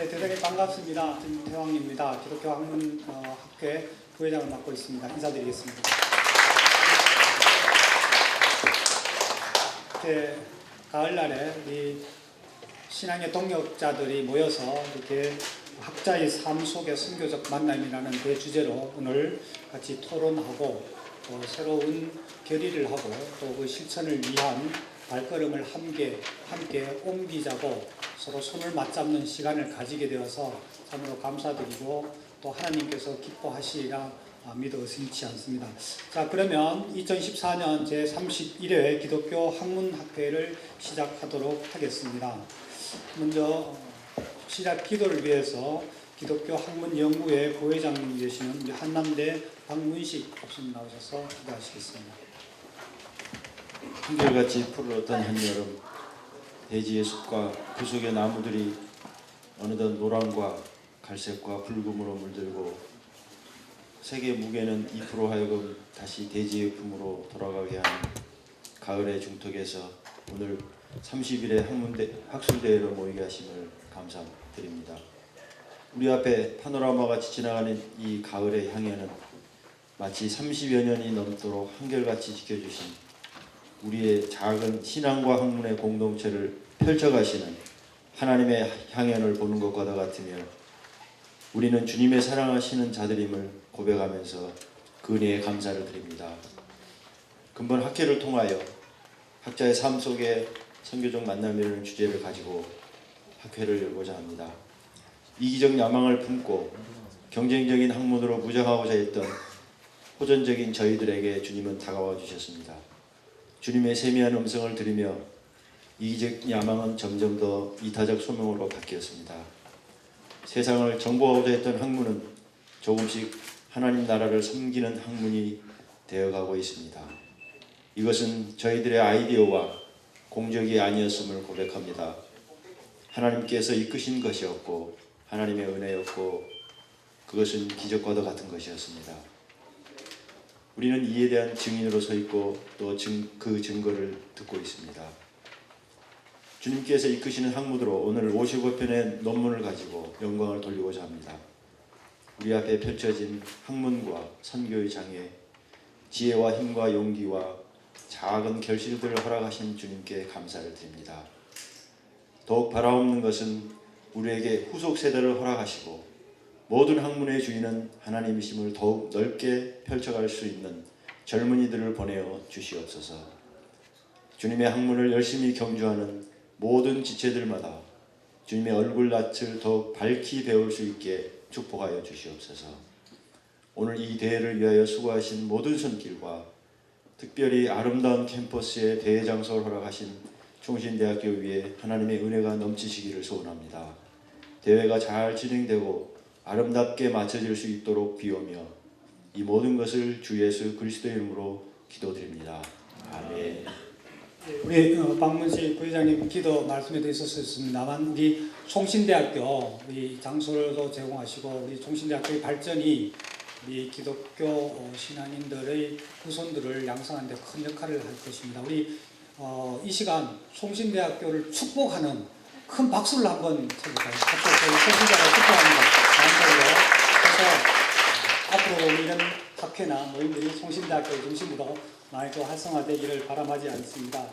네, 대단히 반갑습니다. 김태왕입니다. 기독교 학문학회 부회장을 맡고 있습니다. 인사드리겠습니다. 가을날에 이 신앙의 동역자들이 모여서 이렇게 학자의 삶 속의 선교적 만남이라는 그 주제로 오늘 같이 토론하고 또 새로운 결의를 하고 또 그 실천을 위한 발걸음을 함께 옮기자고 서로 손을 맞잡는 시간을 가지게 되어서 참으로 감사드리고 또 하나님께서 기뻐하시리라 믿어 의심치 않습니다. 자, 그러면 2014년 제31회 기독교 학문학회를 시작하도록 하겠습니다. 먼저 시작 기도를 위해서 기독교 학문연구회 부회장님 되시는 우리 한남대 박문식 교수님 나오셔서 기도하시겠습니다. 한결같이 푸르렀던 한여름, 대지의 숲과 그 속의 나무들이 어느덧 노랑과 갈색과 붉음으로 물들고 색의 무게는 잎으로 하여금 다시 대지의 품으로 돌아가게 하는 가을의 중턱에서 오늘 30일의 학술대회로 모이게 하심을 감사드립니다. 우리 앞에 파노라마같이 지나가는 이 가을의 향연은 마치 30여 년이 넘도록 한결같이 지켜주신 우리의 작은 신앙과 학문의 공동체를 펼쳐가시는 하나님의 향연을 보는 것과도 같으며 우리는 주님의 사랑하시는 자들임을 고백하면서 그 은혜에 감사를 드립니다. 근본 학회를 통하여 학자의 삶 속에 선교적 만남이라는 주제를 가지고 학회를 열고자 합니다. 이기적 야망을 품고 경쟁적인 학문으로 무장하고자 했던 호전적인 저희들에게 주님은 다가와 주셨습니다. 주님의 세미한 음성을 들으며 이기적 야망은 점점 더 이타적 소명으로 바뀌었습니다. 세상을 정복하고자 했던 학문은 조금씩 하나님 나라를 섬기는 학문이 되어가고 있습니다. 이것은 저희들의 아이디어와 공적이 아니었음을 고백합니다. 하나님께서 이끄신 것이었고 하나님의 은혜였고 그것은 기적과도 같은 것이었습니다. 우리는 이에 대한 증인으로 서 있고 또 그 증거를 듣고 있습니다. 주님께서 이끄시는 학문으로 오늘 55편의 논문을 가지고 영광을 돌리고자 합니다. 우리 앞에 펼쳐진 학문과 선교의 장애, 지혜와 힘과 용기와 작은 결실들을 허락하신 주님께 감사를 드립니다. 더욱 바라옵는 것은 우리에게 후속 세대를 허락하시고 모든 학문의 주인은 하나님이심을 더욱 넓게 펼쳐갈 수 있는 젊은이들을 보내어 주시옵소서. 주님의 학문을 열심히 경주하는 모든 지체들마다 주님의 얼굴낯을 더욱 밝히 배울 수 있게 축복하여 주시옵소서. 오늘 이 대회를 위하여 수고하신 모든 손길과 특별히 아름다운 캠퍼스의 대회 장소를 허락하신 총신대학교 위에 하나님의 은혜가 넘치시기를 소원합니다. 대회가 잘 진행되고 아름답게 마쳐질 수 있도록 비오며 이 모든 것을 주 예수 그리스도의 이름으로 기도드립니다. 아멘. 우리 박문식 부회장님 기도 말씀에도 있었습니다만 우리 총신대학교 우리 장소도 제공하시고 우리 총신대학교의 발전이 우리 기독교 신앙인들의 후손들을 양성하는 데 큰 역할을 할 것입니다. 우리 이 시간 총신대학교를 축복하는 큰 박수를 한번 쳐볼까요? 총신대학을 축복합니다. 그래서 앞으로 이런 학회나 모임들이 총신대학교를 중심으로 많이 더 활성화되기를 바람하지 않습니다.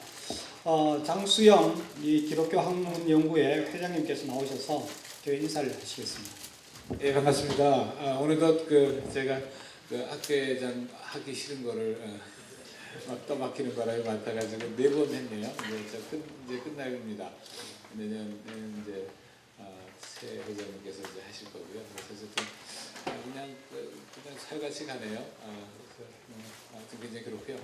장수영 이 기독교 학문연구회 회장님께서 나오셔서 교회 인사를 하시겠습니다. 예, 반갑습니다. 오늘도 제가 학회장 하기 싫은 거를 떠맡기는 바람이 많다가지고 4번 했네요. 이제 끝납니다. 내년에는 이제 새 회장님께서 이제 하실 거고요. 그래서 그냥 살같이 가네요. 그래서 굉장히 그렇고요.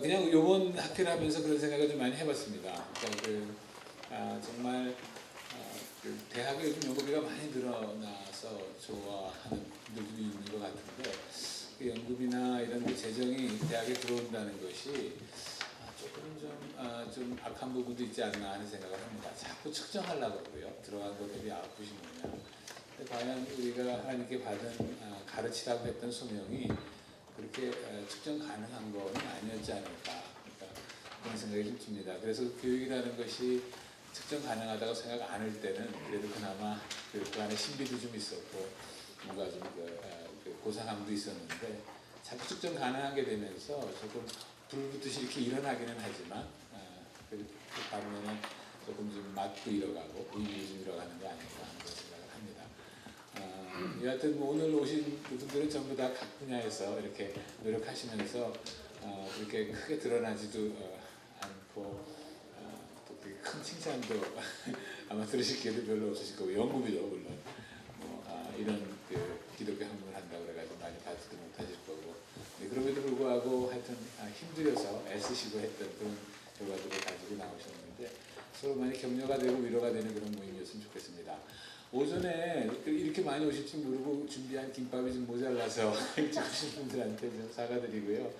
그냥 이번 학회를 하면서 그런 생각을 좀 많이 해봤습니다. 그러니까 정말 대학에 요즘 연구비가 많이 늘어나서 좋아하는 분들도 있는 것 같은데 그 연구비나 이런 재정이 대학에 들어온다는 것이 조금 좀 악한 부분도 있지 않나 하는 생각을 합니다. 자꾸 측정하려고 그러고요. 들어간 것들이 아프신 거냐. 과연 우리가 하나님께 받은 가르치라고 했던 소명이 그렇게 측정 가능한 건 아니었지 않을까. 그러니까 그런 생각이 좀 듭니다. 그래서 교육이라는 것이 측정 가능하다고 생각 안 할 때는 그래도 그나마 그 안에 신비도 좀 있었고 뭔가 좀 그 고상함도 있었는데 자꾸 측정 가능하게 되면서 조금 불붙듯이 이렇게 일어나기는 하지만 그 반면에 조금 좀 맛도 잃어가고 의미도 좀 잃어가는 거 아닌가 하는 생각을 합니다. 여하튼 뭐 오늘 오신 분들은 전부 다 각 분야에서 이렇게 노력하시면서 그렇게 크게 드러나지도 않고 또 되게 큰 칭찬도 아마 들으실 기회도 별로 없으실 거고 연구비도 물론 이런 그 기독교 학문을 한다고 그래가지고 많이 받지도 못하실 거고 그럼에도 불구하고 하여튼 힘들여서 애쓰시고 했던 그런 결과들을 가지고 나오셨는데 서로 많이 격려가 되고 위로가 되는 그런 모임이었으면 좋겠습니다. 오전에 이렇게 많이 오실 줄 모르고 준비한 김밥이 좀 모자라서 일찍 오신 분들한테 좀 사과드리고요.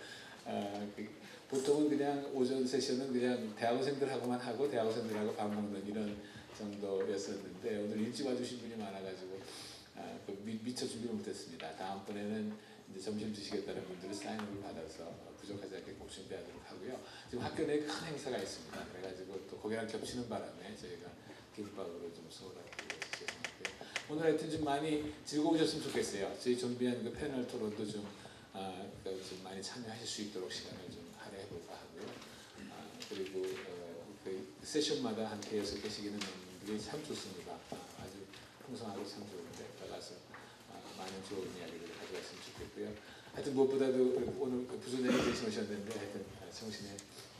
보통은 그냥 오전 세션은 그냥 대학원생들하고만 하고 대학원생들하고 밥 먹는 이런 정도였었는데 오늘 일찍 와주신 분이 많아가지고 미처 준비를 못했습니다. 다음번에는 이제 점심 드시겠다는 분들의 사인을 받아서 부족하지 않게 꼭 준비하도록 하고요. 지금 학교 내에 큰 행사가 있습니다. 그래가지고 또 거기랑 겹치는 바람에 저희가 김밥으로 좀 소홀하게 죄송하고요. 오늘 하여튼 좀 많이 즐거우셨으면 좋겠어요. 저희 준비한 그 패널 토론도 좀 많이 참여하실 수 있도록 시간을 좀 할애해볼까 하고요. 그리고 그 세션마다 함께해서 계시기는 분들이 참 좋습니다. 아주 풍성하고 참 좋은데 나가서 많은 좋은 이야기들을 가져갔으면 좋겠고요. 하여튼 무엇보다도 오늘 부소장님 대신 오셨는데 하여튼 청신의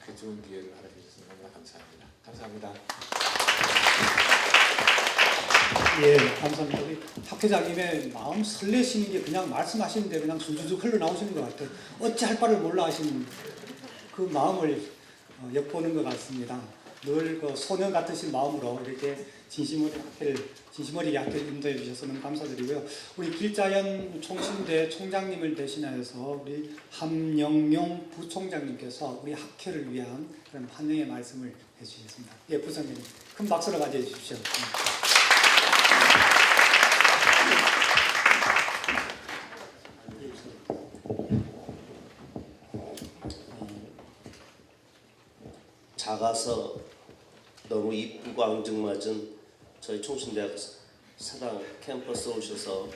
그 좋은 기회를 허락해 주셔서 너무나 감사합니다. 감사합니다. 예, 감사합니다. 우리 박 회장님의 마음 설레시는 게 그냥 말씀하시는데 그냥 줄줄줄 흘러나오시는 것 같아요. 어찌 할 바를 몰라 하시는 그 마음을 엿보는 것 같습니다. 늘 그 소년 같으신 마음으로 이렇게 진심어리게 학교를 인도해 주셔서 너무 감사드리고요. 우리 길자연 총신대 총장님을 대신하여서 우리 함영용 부총장님께서 우리 학회를 위한 그런 환영의 말씀을 해주시겠습니다. 예, 부총장님 큰 박수로 맞이해 주십시오. 작아서 너무 이쁘고 앙증맞은 저희 총신대학 사랑 캠퍼스에 오셔서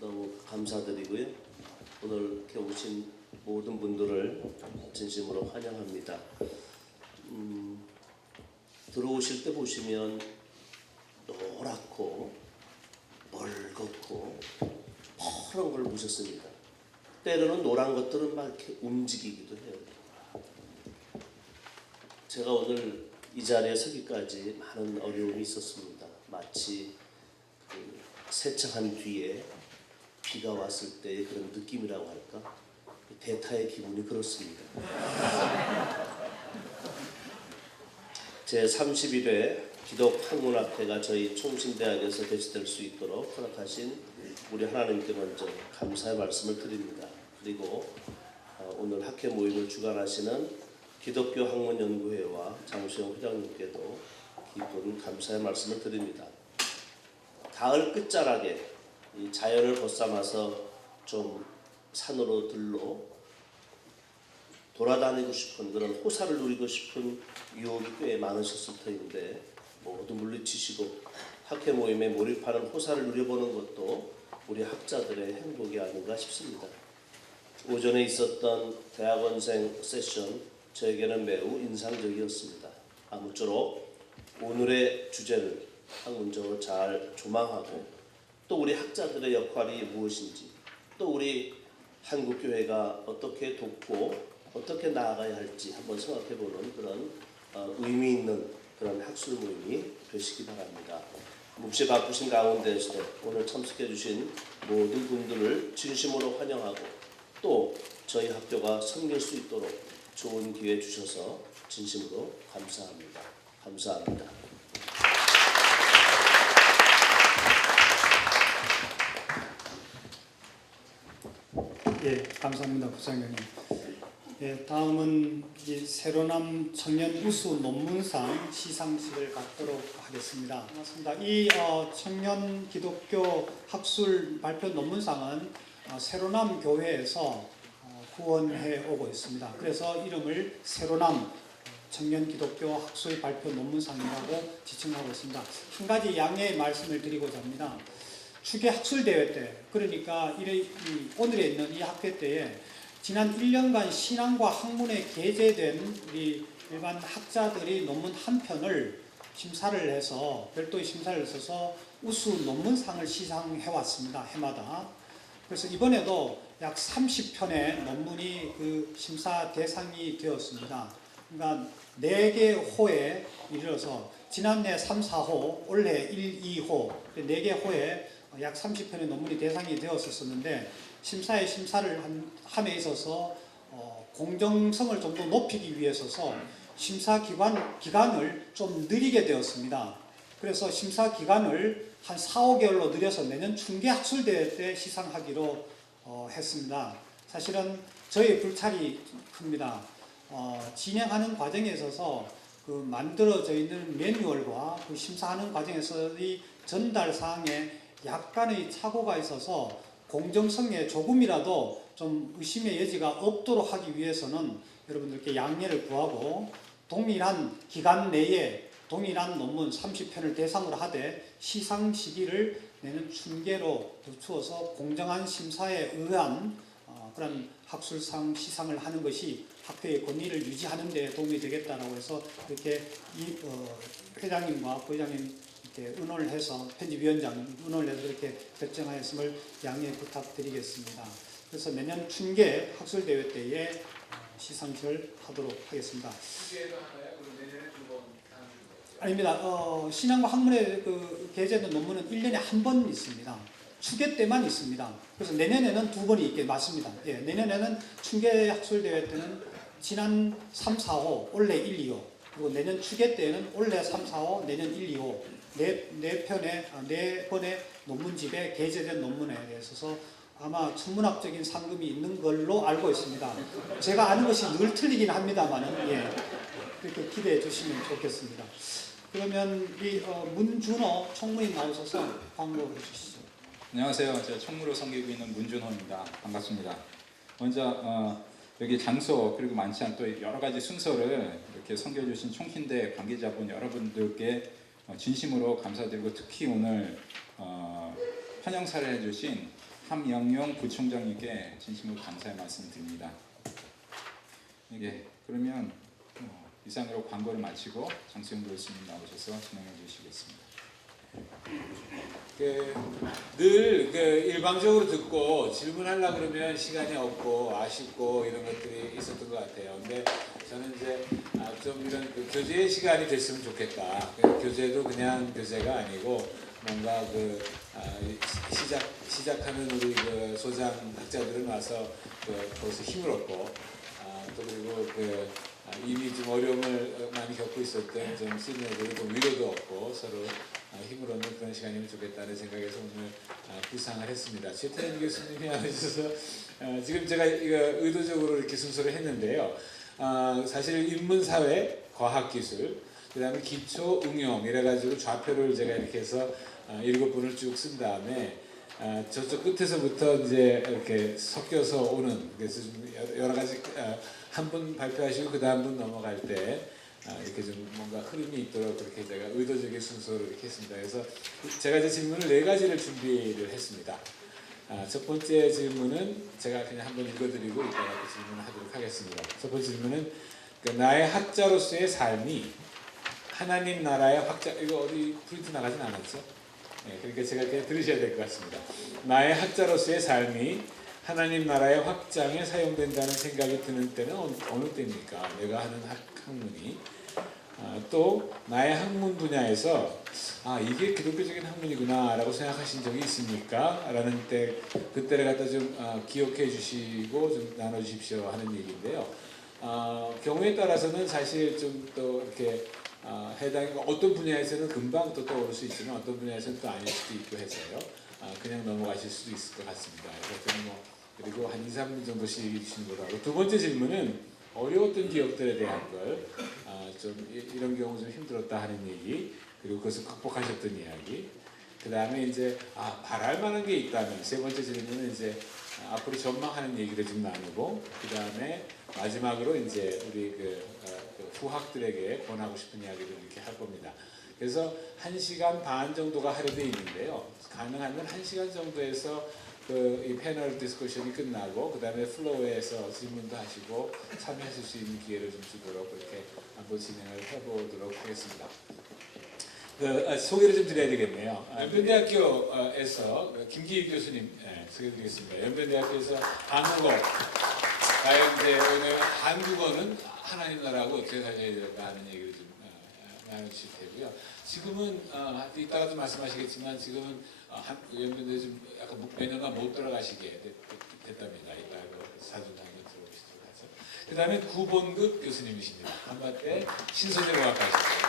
너무 감사드리고요. 오늘 이렇게 오신 모든 분들을 진심으로 환영합니다. 들어오실 때 보시면 노랗고 멀겋고 파란 걸 보셨습니다. 때로는 노란 것들은 막 이렇게 움직이기도 해요. 제가 오늘 이 자리에 서기까지 많은 어려움이 있었습니다. 마치 세차한 뒤에 비가 왔을 때의 그런 느낌이라고 할까? 대타의 기분이 그렇습니다. 제31회 기독학문학회가 저희 총신대학에서 개최될 수 있도록 허락하신 우리 하나님께 먼저 감사의 말씀을 드립니다. 그리고 오늘 학회 모임을 주관하시는 기독교 학문연구회와 장수영 회장님께도 깊은 감사의 말씀을 드립니다. 가을 끝자락에 이 자연을 벗삼아서 좀 산으로 들러 돌아다니고 싶은 그런 호사를 누리고 싶은 유혹이 꽤 많으셨을 터인데 모두 물리치시고 학회 모임에 몰입하는 호사를 누려보는 것도 우리 학자들의 행복이 아닌가 싶습니다. 오전에 있었던 대학원생 세션 저에게는 매우 인상적이었습니다. 아무쪼록 오늘의 주제를 학문적으로 잘 조망하고 또 우리 학자들의 역할이 무엇인지 또 우리 한국교회가 어떻게 돕고 어떻게 나아가야 할지 한번 생각해보는 그런 의미 있는 그런 학술 모임이 되시기 바랍니다. 몹시 바쁘신 가운데서 오늘 참석해 주신 모든 분들을 진심으로 환영하고 또 저희 학교가 섬길 수 있도록 좋은 기회 주셔서 진심으로 감사합니다. 감사합니다. 예, 감사합니다, 부장님. 예, 다음은 이 세로남 청년 우수 논문상 시상식을 갖도록 하겠습니다. 반갑습니다. 이 청년 기독교 학술 발표 논문상은 세로남 교회에서 후원해 오고 있습니다. 그래서 이름을 세로남 청년 기독교 학술 발표 논문상이라고 지칭하고 있습니다. 한 가지 양해의 말씀을 드리고자 합니다. 추계 학술 대회 때, 그러니까 오늘에 있는 이 학회 때에 지난 1년간 신앙과 학문에 게재된 우리 일반 학자들이 논문 한 편을 심사를 해서 별도의 심사를 해서 우수 논문상을 시상해 왔습니다. 해마다. 그래서 이번에도 약 30편의 논문이 그 심사 대상이 되었습니다. 그러니까 4개 호에 이르러서 지난해 3, 4호, 올해 1, 2호, 4개 호에 약 30편의 논문이 대상이 되었었는데 심사를 함에 있어서 공정성을 좀 더 높이기 위해서 심사 기간을 좀 느리게 되었습니다. 그래서 심사 기간을 한 4, 5개월로 늘려서 내년 춘계 학술대회 때 시상하기로 했습니다. 사실은 저희 불찰이 큽니다. 진행하는 과정에 있어서 그 만들어져 있는 매뉴얼과 그 심사하는 과정에서의 전달 사항에 약간의 착오가 있어서 공정성에 조금이라도 좀 의심의 여지가 없도록 하기 위해서는 여러분들께 양해를 구하고 동일한 기간 내에 동일한 논문 30편을 대상으로 하되 시상 시기를 내년 춘계로 늦추어서 공정한 심사에 의한 그런 학술상 시상을 하는 것이 학회의 권위를 유지하는 데 도움이 되겠다라고 해서 이렇게 회장님과 부회장님 이렇게 의논을 해서 편집위원장 의논을 해서 그렇게 결정하였음을 양해 부탁드리겠습니다. 그래서 내년 춘계 학술대회 때에 시상식을 하도록 하겠습니다. 아닙니다. 신앙과 학문에 게재된 논문은 1년에 한 번 있습니다. 추계 때만 있습니다. 그래서 내년에는 2번이 있게 맞습니다. 예, 내년에는 춘계 학술대회 때는 지난 3, 4호, 올해 1, 2호, 그리고 내년 추계 때에는 올해 3, 4호, 내년 1, 2호 네 번의 논문집에 게재된 논문에 대해서 아마 천문학적인 상금이 있는 걸로 알고 있습니다. 제가 아는 것이 늘 틀리긴 합니다만, 예, 그렇게 기대해 주시면 좋겠습니다. 그러면 이 문준호 총무님 나오셔서 광고해 주시죠. 안녕하세요. 제가 총무로 섬기고 있는 문준호입니다. 반갑습니다. 먼저 여기 장소 그리고 많지 않은 또 여러 가지 순서를 이렇게 섬겨주신 총신대 관계자분 여러분들께 진심으로 감사드리고 특히 오늘 환영사를 해주신 함영용 부총장님께 진심으로 감사의 말씀드립니다. 그러면 이상으로 광고를 마치고 장수영 교수님 나오셔서 진행해 주시겠습니다. 늘 일방적으로 듣고 질문하려고 그러면 시간이 없고 아쉽고 이런 것들이 있었던 것 같아요. 근데 저는 이제 좀 이런 교제의 시간이 됐으면 좋겠다. 교제도 그냥 교제가 아니고 뭔가 시작하는 우리 소장 학자들은 와서 거기서 힘을 얻고 또 그리고 이미 좀 어려움을 많이 겪고 있었던 좀 시니어들은 좀 위로도 얻고 서로 힘을 얻는 그런 시간이면 좋겠다는 생각에서 오늘 구상을 했습니다. 최태현 교수님이 하셔서 지금 제가 이거 의도적으로 이렇게 순서를 했는데요. 사실 인문사회, 과학기술, 그 다음에 기초, 응용 이래가지고 좌표를 제가 이렇게 해서 7분을 쭉 쓴 다음에 저쪽 끝에서부터 이제 이렇게 섞여서 오는, 그래서 좀 여러 가지 한 분 발표하시고 그 다음 분 넘어갈 때 이렇게 좀 뭔가 흐름이 있도록 그렇게 제가 의도적인 순서로 이렇게 했습니다. 그래서 제가 이제 질문을 4가지를 준비를 했습니다. 첫 번째 질문은 제가 그냥 한번 읽어드리고 이따가 또 질문을 하도록 하겠습니다. 첫 번째 질문은 나의 학자로서의 삶이 하나님 나라의 확장, 이거 어디 프린트 나가진 않았죠? 네, 그러니까 제가 그냥 들으셔야 될 것 같습니다. 나의 학자로서의 삶이 하나님 나라의 확장에 사용된다는 생각이 드는 때는 어느 때입니까? 내가 하는 학문이. 또 나의 학문 분야에서 이게 기독교적인 학문이구나 라고 생각하신 적이 있습니까? 라는 때 그때를 갖다 좀 기억해 주시고 좀 나눠주십시오 하는 얘기인데요. 경우에 따라서는 사실 좀 또 이렇게 어떤 분야에서는 금방 또 떠오를 수 있지만 어떤 분야에서는 또 아닐 수도 있고 해서요. 그냥 넘어가실 수도 있을 것 같습니다. 그리고 한 2, 3분 정도씩 얘기해 주시는 거로 하고, 두 번째 질문은 어려웠던 기억들에 대한 걸 좀 이런 경우 좀 힘들었다 하는 얘기, 그리고 그것을 극복하셨던 이야기, 그 다음에 이제 바랄 만한 게 있다면 세 번째 질문은 이제 앞으로 전망하는 얘기를 좀 나누고, 그 다음에 마지막으로 이제 우리 그 후학들에게 권하고 싶은 이야기를 이렇게 할 겁니다. 그래서 1시간 반 정도가 할애되어 있는데요. 가능하면 1시간 정도에서 이 패널 디스커션이 끝나고 그 다음에 플로어에서 질문도 하시고 참여하실 수 있는 기회를 좀 주도록 그렇게 한번 진행을 해보도록 하겠습니다. 소개를 좀 드려야 되겠네요. 연변대학교에서 김기희 교수님 소개드리겠습니다. 연변대학교에서 한국어, 이제 한국어는 하나님 나라고 어떻게 살려야 될까 하는 얘기를 좀 나누실 테고요. 지금은 이따가도 말씀하시겠지만 지금은 연변대 좀 약간 몇 년간 못 들어가시게 됐답니다. 이따 사진 한번 들어보시도록 하죠. 그 다음에 구본급 교수님이십니다. 한밭대 신소재공학과시죠.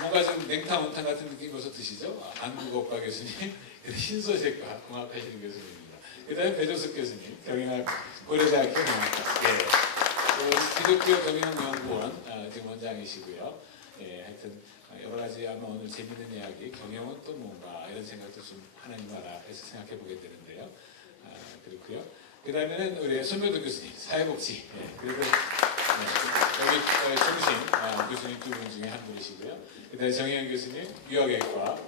뭔가 좀 냉탕온탕 같은 느낌이 벌써 드시죠? 한국어과 교수님, 신소재과 공학하시는 교수님입니다. 그 다음에 배조숙 교수님, 경영학 고려대학교 경영학과, 기독교 경영연구원 지금 원장이시고요. 하여튼 여러 가지 아마 오늘 재밌는 이야기, 경영은 또 뭔가 이런 생각도 좀 하나님 나라에서 생각해 보게 되는데요. 그렇고요. 그 다음에는 우리 손명도 교수님, 사회복지. 그리고 여기 정신 교수님 두 분 중에 한 분이시고요. 그 다음에 정혜영 교수님, 유아교육과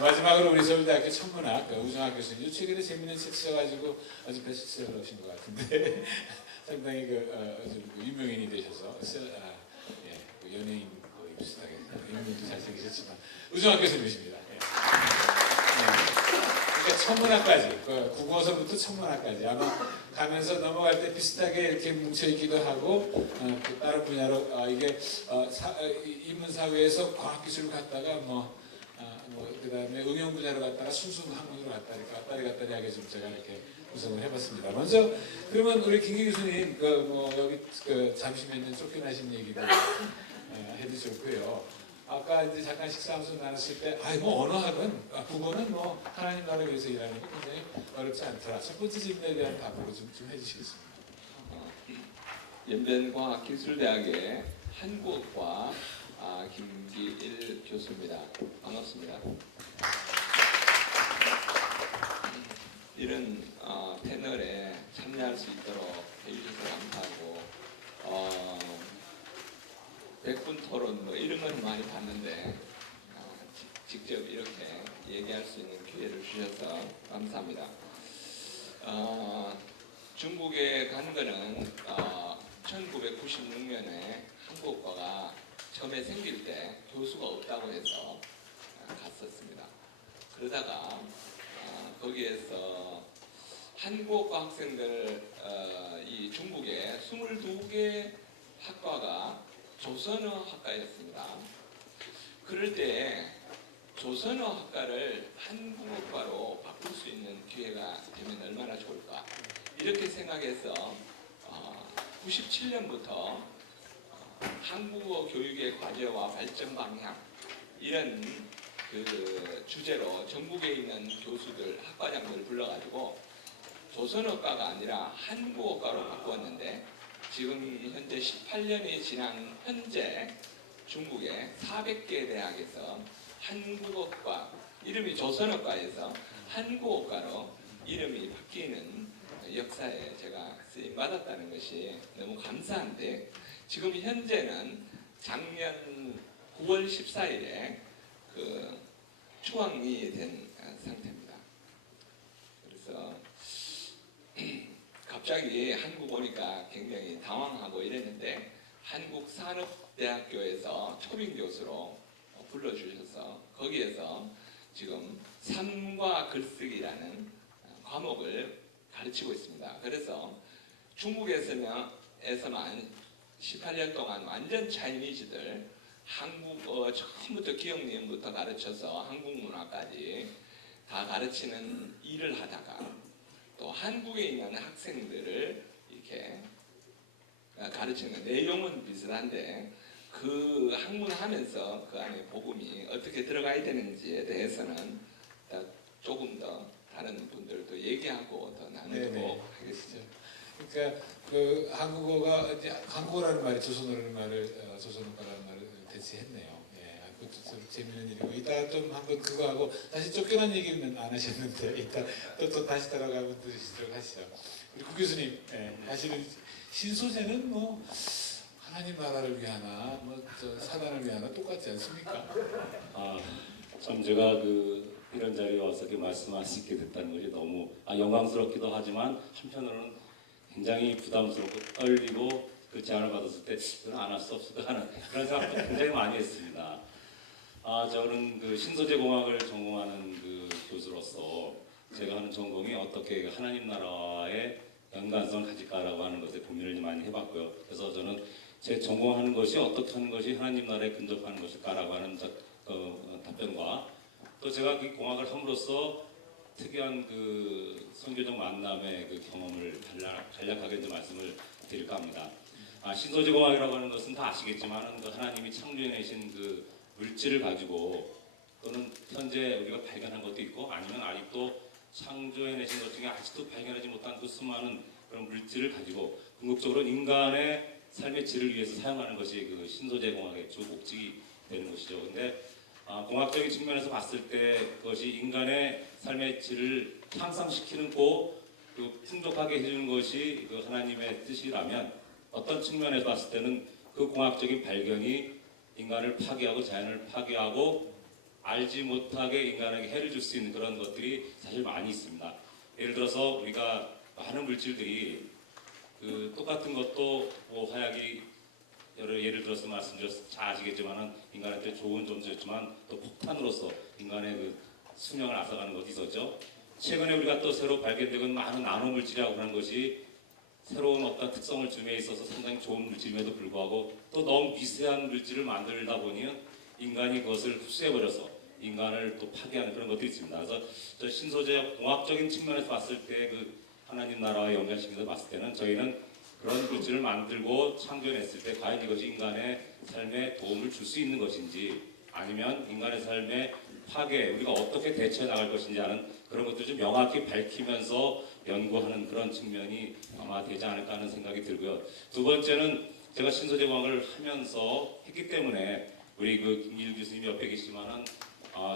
마지막으로 우리 서울대학교 천문학 우정학 교수님, 최근에 재밌는 책 쓰셔가지고 아주 베스트셀러 하신 것 같은데 상당히 유명인이 되셔서 연예인 비슷하게 인물도 잘생기셨지만 우정학 교수님이십니다. 그러니까 천문학까지, 국어서부터 천문학까지 아마 가면서 넘어갈 때 비슷하게 이렇게 뭉쳐있기도 하고 다른 분야로 이게 인문사회에서 과학기술을 갖다가 그 다음에 응용 분야로 갔다가 순수 학문으로 왔다리 갔다리 하게 좀 제가 이렇게 구성을 해봤습니다. 먼저 그러면 우리 김기 교수님 여기 잠시 몇 년 쫓겨나신 얘기도 해도 좋고요. 아까 이제 잠깐 식사하면서 나눴을 때, 언어학은 국어는 하나님 나라를 위해서 일하는 게 굉장히 어렵지 않더라. 첫 번째 질문에 대한 답으로 좀 해주시겠습니다. 연변과학기술대학의 한국어과 김기일 교수입니다. 반갑습니다. 이런 패널에 참여할 수 있도록 해주셔서 감사하고 백분 토론 이런 건 많이 봤는데 직접 이렇게 얘기할 수 있는 기회를 주셔서 감사합니다. 중국에 간 거는 1996년에 한국어가 처음에 생길 때 교수가 없다고 해서 갔었습니다. 그러다가 거기에서 한국어 학생들 이 중국에 22개 학과가 조선어 학과였습니다. 그럴 때 조선어 학과를 한국어과로 바꿀 수 있는 기회가 되면 얼마나 좋을까 이렇게 생각해서 97년부터 한국어 교육의 과제와 발전 방향 이런 주제로 전국에 있는 교수들, 학과장들을 불러가지고 조선어과가 아니라 한국어과로 바꾸었는데 지금 현재 18년이 지난 현재 중국의 400개 대학에서 한국어과, 이름이 조선어과에서 한국어과로 이름이 바뀌는 역사에 제가 쓰임받았다는 것이 너무 감사한데 지금 현재는 작년 9월 14일에 추앙이 된 상태입니다. 그래서 갑자기 한국 오니까 굉장히 당황하고 이랬는데 한국산업대학교에서 초빙 교수로 불러주셔서 거기에서 지금 삶과 글쓰기라는 과목을 가르치고 있습니다. 그래서 중국에서만 18년 동안 완전 차이니즈들 한국어 처음부터 기억 니은부터 가르쳐서 한국 문화까지 다 가르치는 일을 하다가 또 한국에 있는 학생들을 이렇게 가르치는 내용은 비슷한데 그 학문하면서 그 안에 복음이 어떻게 들어가야 되는지에 대해서는 조금 더 다른 분들도 얘기하고 더 나누도록 하겠습니다. 그러니까 한국어가 이제 한국어라는 말이 조선어라는 말을 조선어과라는 말을 대체했네요. 그것도 좀 재밌는 일이고 이따 좀 한번 그거 하고 다시 쫓겨난 얘기는 안 하셨는데 이따 또 다시 돌아가면 들으시도록 하시죠. 우리 구 교수님, 예, 사실은 신소재는 뭐 하나님 나라를 위하나 뭐 저 사단을 위하나 똑같지 않습니까? 참 제가 이런 자리에 와서 이렇게 말씀할 수 있게 됐다는 것이 너무 영광스럽기도 하지만 한편으로는 굉장히 부담스럽고 떨리고 그 제안을 받았을 때 이건 안 할 수 없을까 하는 그런 생각도 굉장히 많이 했습니다. 저는 신소재공학을 전공하는 교수로서 제가 하는 전공이 어떻게 하나님 나라의 연관성을 가질까라고 하는 것에 고민을 많이 해봤고요. 그래서 저는 제 전공하는 것이 어떻게 하는 것이 하나님 나라에 근접하는 것일까라고 하는 답변과 또 제가 그 공학을 함으로써 특이한 선교적 만남의 경험을 간략하게 좀 말씀을 드릴까 합니다. 신소재 공학이라고 하는 것은 다 아시겠지만 하나님이 창조해내신 물질을 가지고 또는 현재 우리가 발견한 것도 있고 아니면 아직도 창조해내신 것 중에 아직도 발견하지 못한 수많은 그런 물질을 가지고 궁극적으로 인간의 삶의 질을 위해서 사용하는 것이 신소재 공학의 주 목적이 되는 것이죠. 근데 공학적인 측면에서 봤을 때 그것이 인간의 삶의 질을 향상시키는 풍족하게 해주는 것이 하나님의 뜻이라면 어떤 측면에서 봤을 때는 그 공학적인 발견이 인간을 파괴하고 자연을 파괴하고 알지 못하게 인간에게 해를 줄 수 있는 그런 것들이 사실 많이 있습니다. 예를 들어서 우리가 많은 물질들이 똑같은 것도 화약이 예를 들어서 말씀드려서 잘 아시겠지만은 인간한테 좋은 존재였지만 또 폭탄으로서 인간의 수명을 앗아가는 것이 있었죠. 최근에 우리가 또 새로 발견된 많은 나노 물질이라고 하는 것이 새로운 어떤 특성을 줌에 있어서 상당히 좋은 물질임에도 불구하고 또 너무 미세한 물질을 만들다 보니 인간이 그것을 흡수해버려서 인간을 또 파괴하는 그런 것들이 있습니다. 그래서 저 신소재 공학적인 측면에서 봤을 때 하나님 나라와 연관시켜서 봤을 때는 저희는 그런 물질을 만들고 창조해냈을 때 과연 이것이 인간의 삶에 도움을 줄 수 있는 것인지 아니면 인간의 삶의 파괴, 우리가 어떻게 대처해 나갈 것인지 하는 그런 것들을 좀 명확히 밝히면서 연구하는 그런 측면이 아마 되지 않을까 하는 생각이 들고요. 두 번째는 제가 신소재 공학을 하면서 했기 때문에 우리 김길 교수님 옆에 계시지만은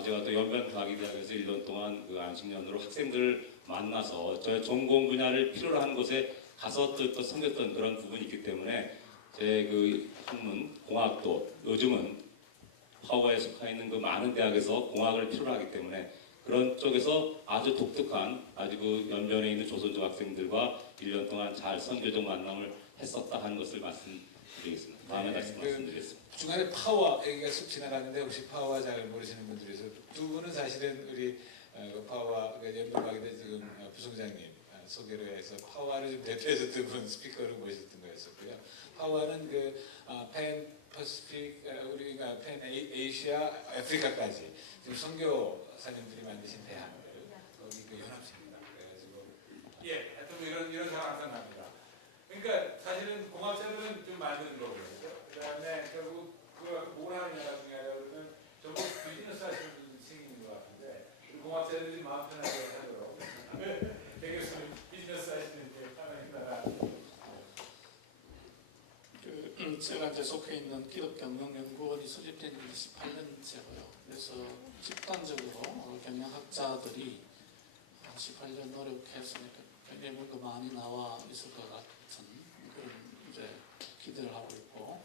제가 또 연변과학대학에서 1년 동안 안식년으로 학생들을 만나서 저의 전공 분야를 필요로 하는 곳에 가서 또 섬겼던 그런 부분이 있기 때문에 제 학문 공학도 요즘은 파워에 속해 있는 많은 대학에서 공학을 필요로 하기 때문에 그런 쪽에서 아주 독특한 아주 연변에 있는 조선족 학생들과 1년 동안 잘 선교적 만남을 했었다 하는 것을 말씀드리겠습니다. 다음에 말씀드리겠습니다. 중간에 파워 얘기가 쑥 지나가는데 혹시 파워 잘 모르시는 분들이 있어서 두 분은 사실은 우리 파워 연변과학대 지금 부총장님 소개로 해서 파워를 좀 대표해서 두 분 스피커를 모셨던 거였었고요. 파워는 팬 퍼시픽 우리가 팬 에이시아 아프리카까지 지금 선교사님들이 만드신 대학 거기 연합체입니다. 그래가지고 하여튼 이런 상황 항상 납니다. 그러니까 사실은 공학자들은 좀 만드는 거고요. 그다음에 결국 뭘 하느냐 중에 하나는 전부 비즈니스 하시는 분들이 생기는 것 같은데 공학자들이 마음 편하게 하도록 대교수님 비즈니스 하시는 게 하나님 나라. 제가 이제 속해 있는 기독경영연구원이 설립된 지 18년째고요. 그래서 집단적으로 경영학자들이 18년 노력해서 굉장히 뭔가 많이 나와 있을 것 같은 그런 이제 기대를 하고 있고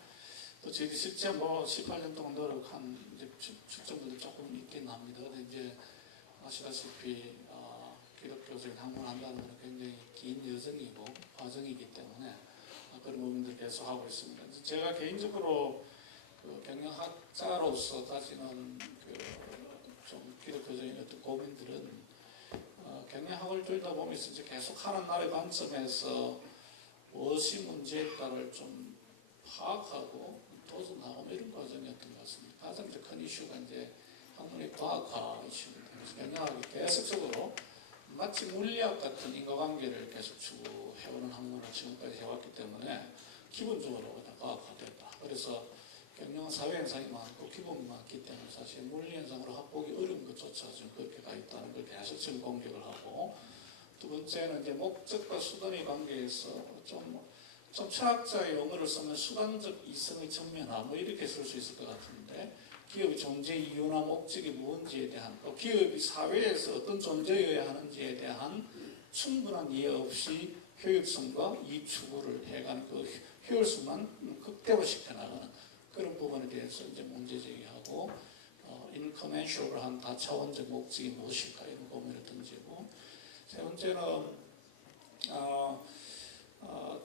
또 저희 실제 18년 동안 노력한 이제 출정들이 조금 있긴 합니다. 근데 이제 아시다시피 기독교적인 학문을 한다는 것은 굉장히 긴 여정이고 과정이기 때문에 그런 부분들 계속 하고 있습니다. 제가 개인적으로 경영학자로서 따지는 좀 기독교적인 어떤 고민들은 경영학을 들다 보면서 이제 계속 하는 나라의 관점에서 무엇이 문제일까를 좀 파악하고 도전하고 이런 과정이었던 것 같습니다. 가장 이제 큰 이슈가 이제 학문의 과학화 이슈입니다. 경영학이 계속적으로 마치 물리학 같은 인과관계를 계속 추구해오는 학문을 지금까지 해왔기 때문에 기본적으로 다 과학화됐다. 그래서 경영은 사회현상이 많고 기본이 많기 때문에 사실 물리현상으로 확보하기 어려운 것조차 지금 그렇게 가 있다는 걸 계속 지금 공격을 하고 두 번째는 이제 목적과 수단의 관계에서 좀 좀 철학자의 용어를 쓰면 수단적 이성의 전면화 뭐 이렇게 쓸 수 있을 것 같은데 기업의 존재 이유나 목적이 뭔지에 대한 또 기업이 사회에서 어떤 존재여야 하는지에 대한 충분한 이해 없이 효율성과 이익 추구를 해가는 그 효율성만 극대화시켜 나가는 그런 부분에 대해서 이제 문제 제기하고 인커멘셔블한 다차원적 목적이 무엇일까 이런 고민을 던지고 세 번째는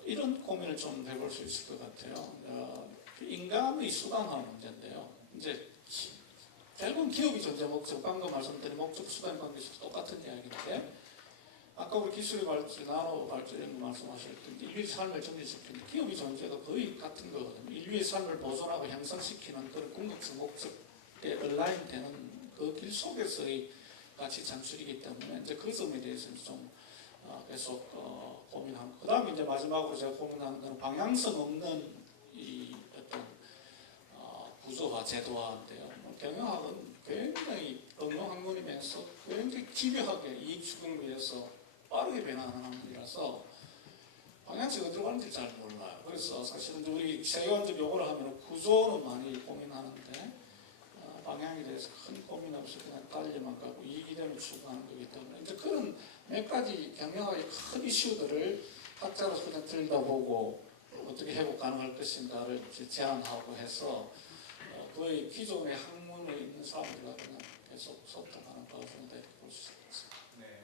이런 고민을 좀 해볼 수 있을 것 같아요. 인간의 수단화 문제인데요. 이제 결국은 기업이 존재 목적, 방금 말씀드린 목적 수단 관계에서 똑같은 이야기인데 아까 우리 기술의 발전, 나노 발전 이런 거 말씀하실 때 인류의 삶을 정리시키는 기업의 존재가 거의 같은 거거든요. 인류의 삶을 보존하고 향상시키는 그런 궁극적 목적에 얼라인되는 그 길 속에서의 가치 창출이기 때문에 이제 그 점에 대해서는 좀 계속 고민하고 그 다음에 이제 마지막으로 제가 고민하는 건 방향성 없는 이 어떤 구조화, 제도화인데요. 경영학은 굉장히 응용학문이면서 굉장히 집요하게 이익 추구를 위해서 빠르게 변화하는 학문이라서 방향성이 어디로 가는지 잘 몰라요. 그래서 사실은 우리 세계관적 용어를 하면 구조는 많이 고민하는데 방향에 대해서 큰 고민 없이 그냥 달리만 가고 이익이 되면 추구하는 거기 때문에 이제 그런 몇 가지 경영학의 큰 이슈들을 학자로서 그냥 들여다보고 어떻게 회복 가능할 것인가를 제안하고 해서 거의 기존의 학문에 있는 사람들과 그냥 계속 소통하는 과정인데 볼 수 있습니다. 네,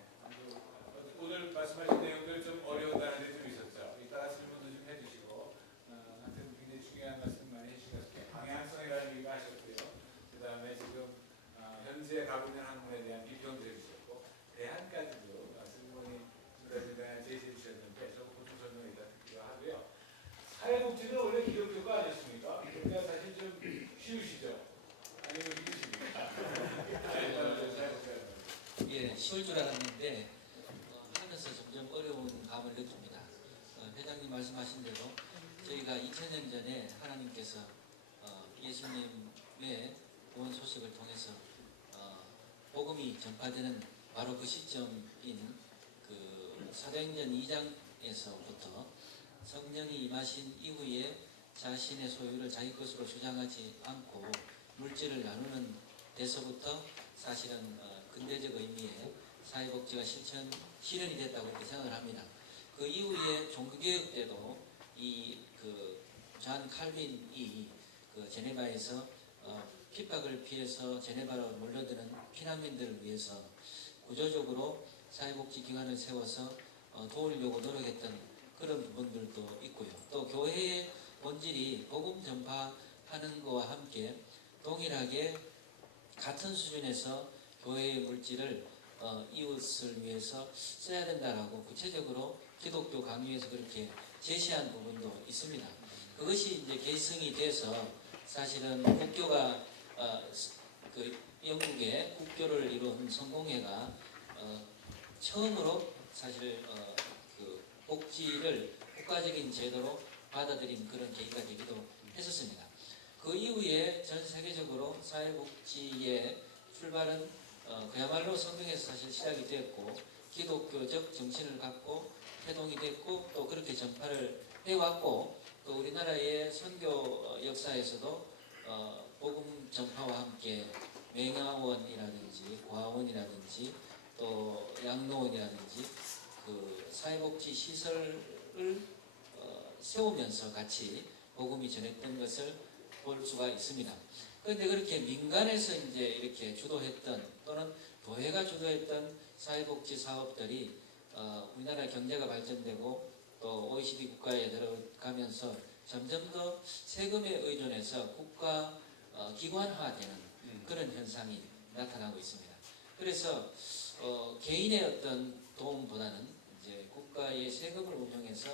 오늘 말씀하신 내용들 좀 어려웠다는 데 좀 있었죠. 이따가 질문도 좀 해주시고 하여튼 굉장히 중요한 말씀 많이 해주신 것 같아요. 방향성이라는 얘기가 하셨고요. 그 다음에 지금 현재 가고 있는 학문에 대한 비평도 해주셨고 대안까지도 질문이 대한 제시해 주셨는데 저도 보충 설명을 일단 듣기로 하고요. 사회복지는 원래 기독교가 아니었습니까? 그러니까 사실 좀 쉬우시죠? 아니면 힘드십니까? 예, 쉬울 줄 알았는데 하면서 점점 어려운 감을 느낍니다. 회장님 말씀하신 대로 저희가 2000년 전에 하나님께서 예수님의 구원 소식을 통해서 복음이 전파되는 바로 그 시점인 그 사도행전 2장에서부터 성령이 임하신 이후에 자신의 소유를 자기 것으로 주장하지 않고 물질을 나누는 데서부터 사실은 근대적 의미의 사회복지가 실현이 됐다고 이렇게 생각을 합니다. 그 이후에 종교개혁 때도 존 칼빈이 그 제네바에서 핍박을 피해서 제네바로 몰려드는 피난민들을 위해서 구조적으로 사회복지기관을 세워서 도우려고 노력했던 그런 부분들도 있고요. 또 교회의 본질이 복음 전파하는 것과 함께 동일하게 같은 수준에서 교회의 물질을 이웃을 위해서 써야 된다라고 구체적으로 기독교 강요에서 그렇게 제시한 부분도 있습니다. 그것이 이제 계승이 돼서 사실은 국교가 그 영국의 국교를 이룬 성공회가 처음으로 사실 그 복지를 국가적인 제도로 받아들인 그런 계기가 되기도 했었습니다. 그 이후에 전 세계적으로 사회복지의 출발은 그야말로 성경에서 사실 시작이 됐고 기독교적 정신을 갖고 해동이 됐고 또 그렇게 전파를 해왔고 또 우리나라의 선교 역사에서도 복음 전파와 함께 맹야원이라든지 고아원이라든지 또 양로원이라든지 그 사회복지 시설을 세우면서 같이 복음이 전했던 것을 볼 수가 있습니다. 그런데 그렇게 민간에서 이제 이렇게 주도했던 또는 교회가 주도했던 사회복지 사업들이 우리나라 경제가 발전되고 또 OECD 국가에 들어가면서 점점 더 세금에 의존해서 국가 기관화되는 그런 현상이 나타나고 있습니다. 그래서 개인의 어떤 도움보다는 이제 국가의 세금을 운용해서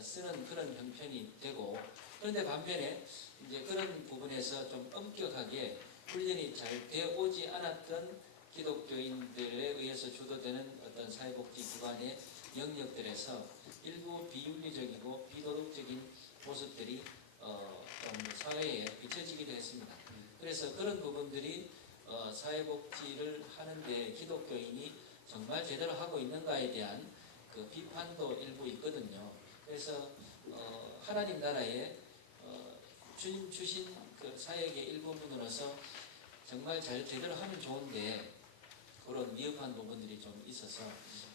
쓰는 그런 형편이 되고 그런데 반면에 이제 그런 부분에서 좀 엄격하게 훈련이 잘 되어 오지 않았던 기독교인들에 의해서 주도되는 어떤 사회복지기관의 영역들에서 일부 비윤리적이고 비도덕적인 모습들이 좀 사회에 비춰지기도 했습니다. 그래서 그런 부분들이 사회복지를 하는데 기독교인이 정말 제대로 하고 있는가에 대한 그 비판도 일부 있거든요. 그래서 하나님 나라에 주님 주신 그 사역의 일부분으로서 정말 잘 제대로 하면 좋은데 그런 미흡한 부분들이 좀 있어서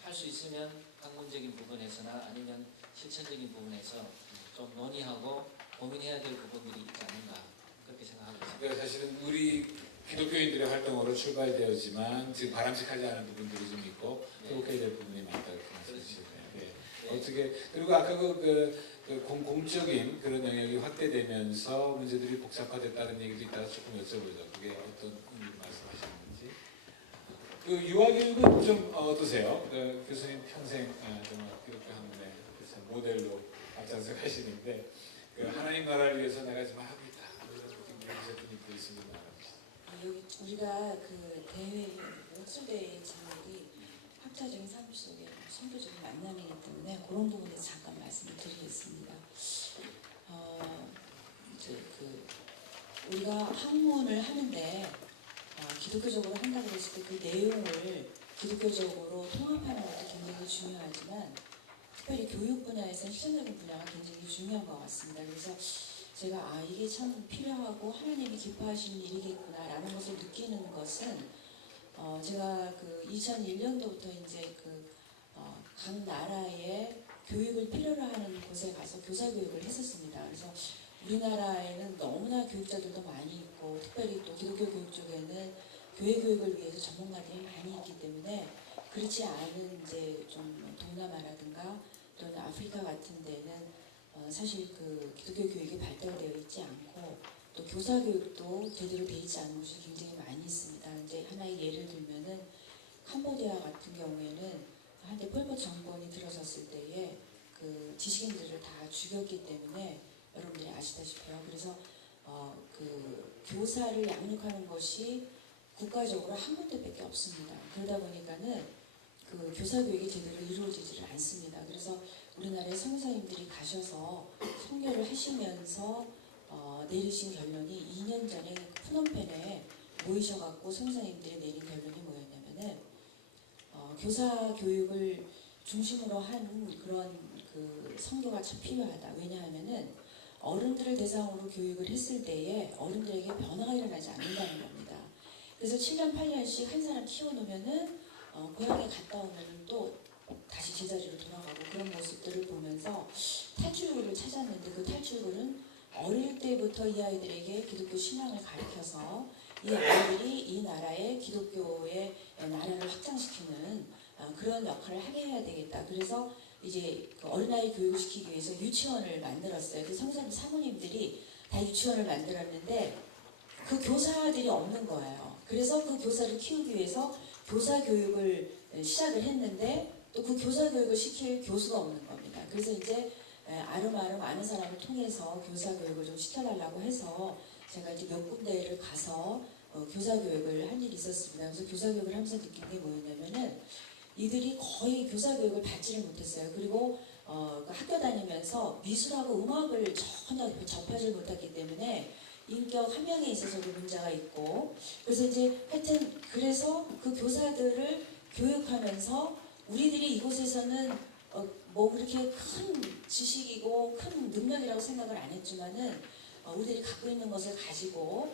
할 수 있으면 학문적인 부분에서나 아니면 실천적인 부분에서 좀 논의하고 고민해야 될 부분들이 있지 않는가 그렇게 생각하고 있습니다. 그러니까 사실은 우리 기독교인들의 활동으로 출발되었지만 지금 바람직하지 않은 부분들이 좀 있고 회복해야 될 부분이 많다 이렇게 말씀하시네요. 네. 어떻게 그리고 아까 공적인 그런 영역이 확대되면서 문제들이 복잡화됐다는 얘기도 있다가 조금 여쭤보죠. 그게 어떤 의미로 말씀하시는지. 그 유아교육은 좀 어떠세요? 그 교수님 평생 정말 기독교 학문의 모델로 앞장서가시는데 그 하나님 나라를 위해서 내가 지금 하고 있다. 그런 분이 있습니다. 여기 우리가 그 대회 학술대회 제목이 학자적인 삶 속의 선교적인 만남이기 때문에 그런 부분에서 잠깐 말씀을 드리겠습니다. 이제 우리가 학문을 하는데 기독교적으로 한다고 했을 때 그 내용을 기독교적으로 통합하는 것도 굉장히 중요하지만 특별히 교육 분야에서는 실천적인 분야가 굉장히 중요한 것 같습니다. 그래서 제가 이게 참 필요하고 하나님이 기뻐하시는 일이겠구나 라는 것을 느끼는 것은 제가 그 2001년도부터 이제 각 나라의 교육을 필요로 하는 곳에 가서 교사 교육을 했었습니다. 그래서 우리나라에는 너무나 교육자들도 많이 있고 특별히 또 기독교 교육 쪽에는 교회 교육을 위해서 전문가들이 많이 있기 때문에 그렇지 않은 이제 좀 동남아라든가 또는 아프리카 같은 데는 사실 그 기독교 교육이 발달되어 있지 않고 또 교사 교육도 제대로 되어 있지 않은 곳이 굉장히 많이 있습니다. 이제 하나의 예를 들면은 캄보디아 같은 경우에는 한때 폴포 정권이 들어섰을 때에 그 지식인들을 다 죽였기 때문에 여러분들이 아시다시피요. 그래서 그 교사를 양육하는 것이 국가적으로 한 군데밖에 없습니다. 그러다 보니까는 그 교사 교육이 제대로 이루어지지를 않습니다. 그래서 우리나라의 선생님들이 가셔서 선교를 하시면서 내리신 결론이 2년 전에 푸놈펜에 모이셔갖고 선생님들이 내린 결론이 뭐였냐면은 교사 교육을 중심으로 한 그런 그 선교가 참 필요하다. 왜냐하면은 어른들을 대상으로 교육을 했을 때에 어른들에게 변화가 일어나지 않는다는 겁니다. 그래서 7년 8년씩 한 사람 키워놓으면은 고향에 갔다 오면은 또 다시 제자리로 돌아가고 그런 모습들을 보면서 탈출구를 찾았는데 그 탈출구는 어릴 때부터 이 아이들에게 기독교 신앙을 가르쳐서 이 아이들이 이 나라의 기독교의 나라를 확장시키는 그런 역할을 하게 해야 되겠다. 그래서 이제 그 어린아이 교육을 시키기 위해서 유치원을 만들었어요. 그 성사님 사모님들이 다 유치원을 만들었는데 그 교사들이 없는 거예요. 그래서 그 교사를 키우기 위해서 교사 교육을 시작을 했는데 또 그 교사 교육을 시킬 교수가 없는 겁니다. 그래서 이제 아름아름 아는 사람을 통해서 교사 교육을 좀 시켜달라고 해서 제가 이제 몇 군데를 가서 교사 교육을 한 일이 있었습니다. 그래서 교사 교육을 하면서 느낀 게 뭐였냐면은 이들이 거의 교사 교육을 받지를 못했어요. 그리고 학교 다니면서 미술하고 음악을 전혀 접하지 못했기 때문에 인격 함양에 있어서도 문제가 있고 그래서 이제 하여튼 그래서 그 교사들을 교육하면서 우리들이 이곳에서는 뭐 그렇게 큰 지식이고 큰 능력이라고 생각을 안 했지만은 우리들이 갖고 있는 것을 가지고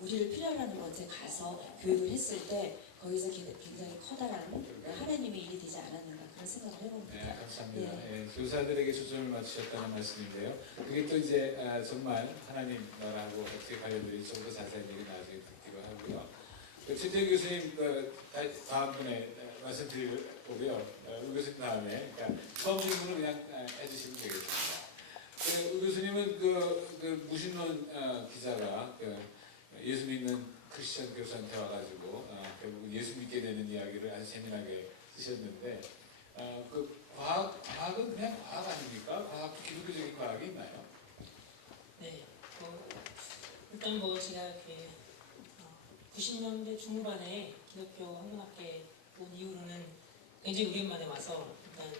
우리를 필요로 하는 곳에 가서 교육을 했을 때 거기서 굉장히 커다란 하나님의 일이 되지 않았는가 그런 생각을 해봅니다. 네, 감사합니다. 네. 교사들에게 초점을 맞추셨다는 말씀인데요. 그게 또 이제 정말 하나님 나라하고 어떻게 관련들이 좀 더 자세한 얘기 나중에 듣기로 하고요. 최재형 교수님 다음번에 말씀드릴 거고요. 우 교수님 다음에 그러니까 처음 질문을 그냥 해주시면 되겠습니다. 우 교수님은 그 무신론 기자가 예수 믿는 크리스천 교수한테 와가지고 결국 예수 믿게 되는 이야기를 아주 재미나게 쓰셨는데 그 과학은 그냥 과학 아닙니까? 과학도 기독교적인 과학이 있나요? 네, 일단 뭐 제가 90년대 중후반에 기독교 한문학회 온 이후로는 굉장히 우리 엄마에 와서 일단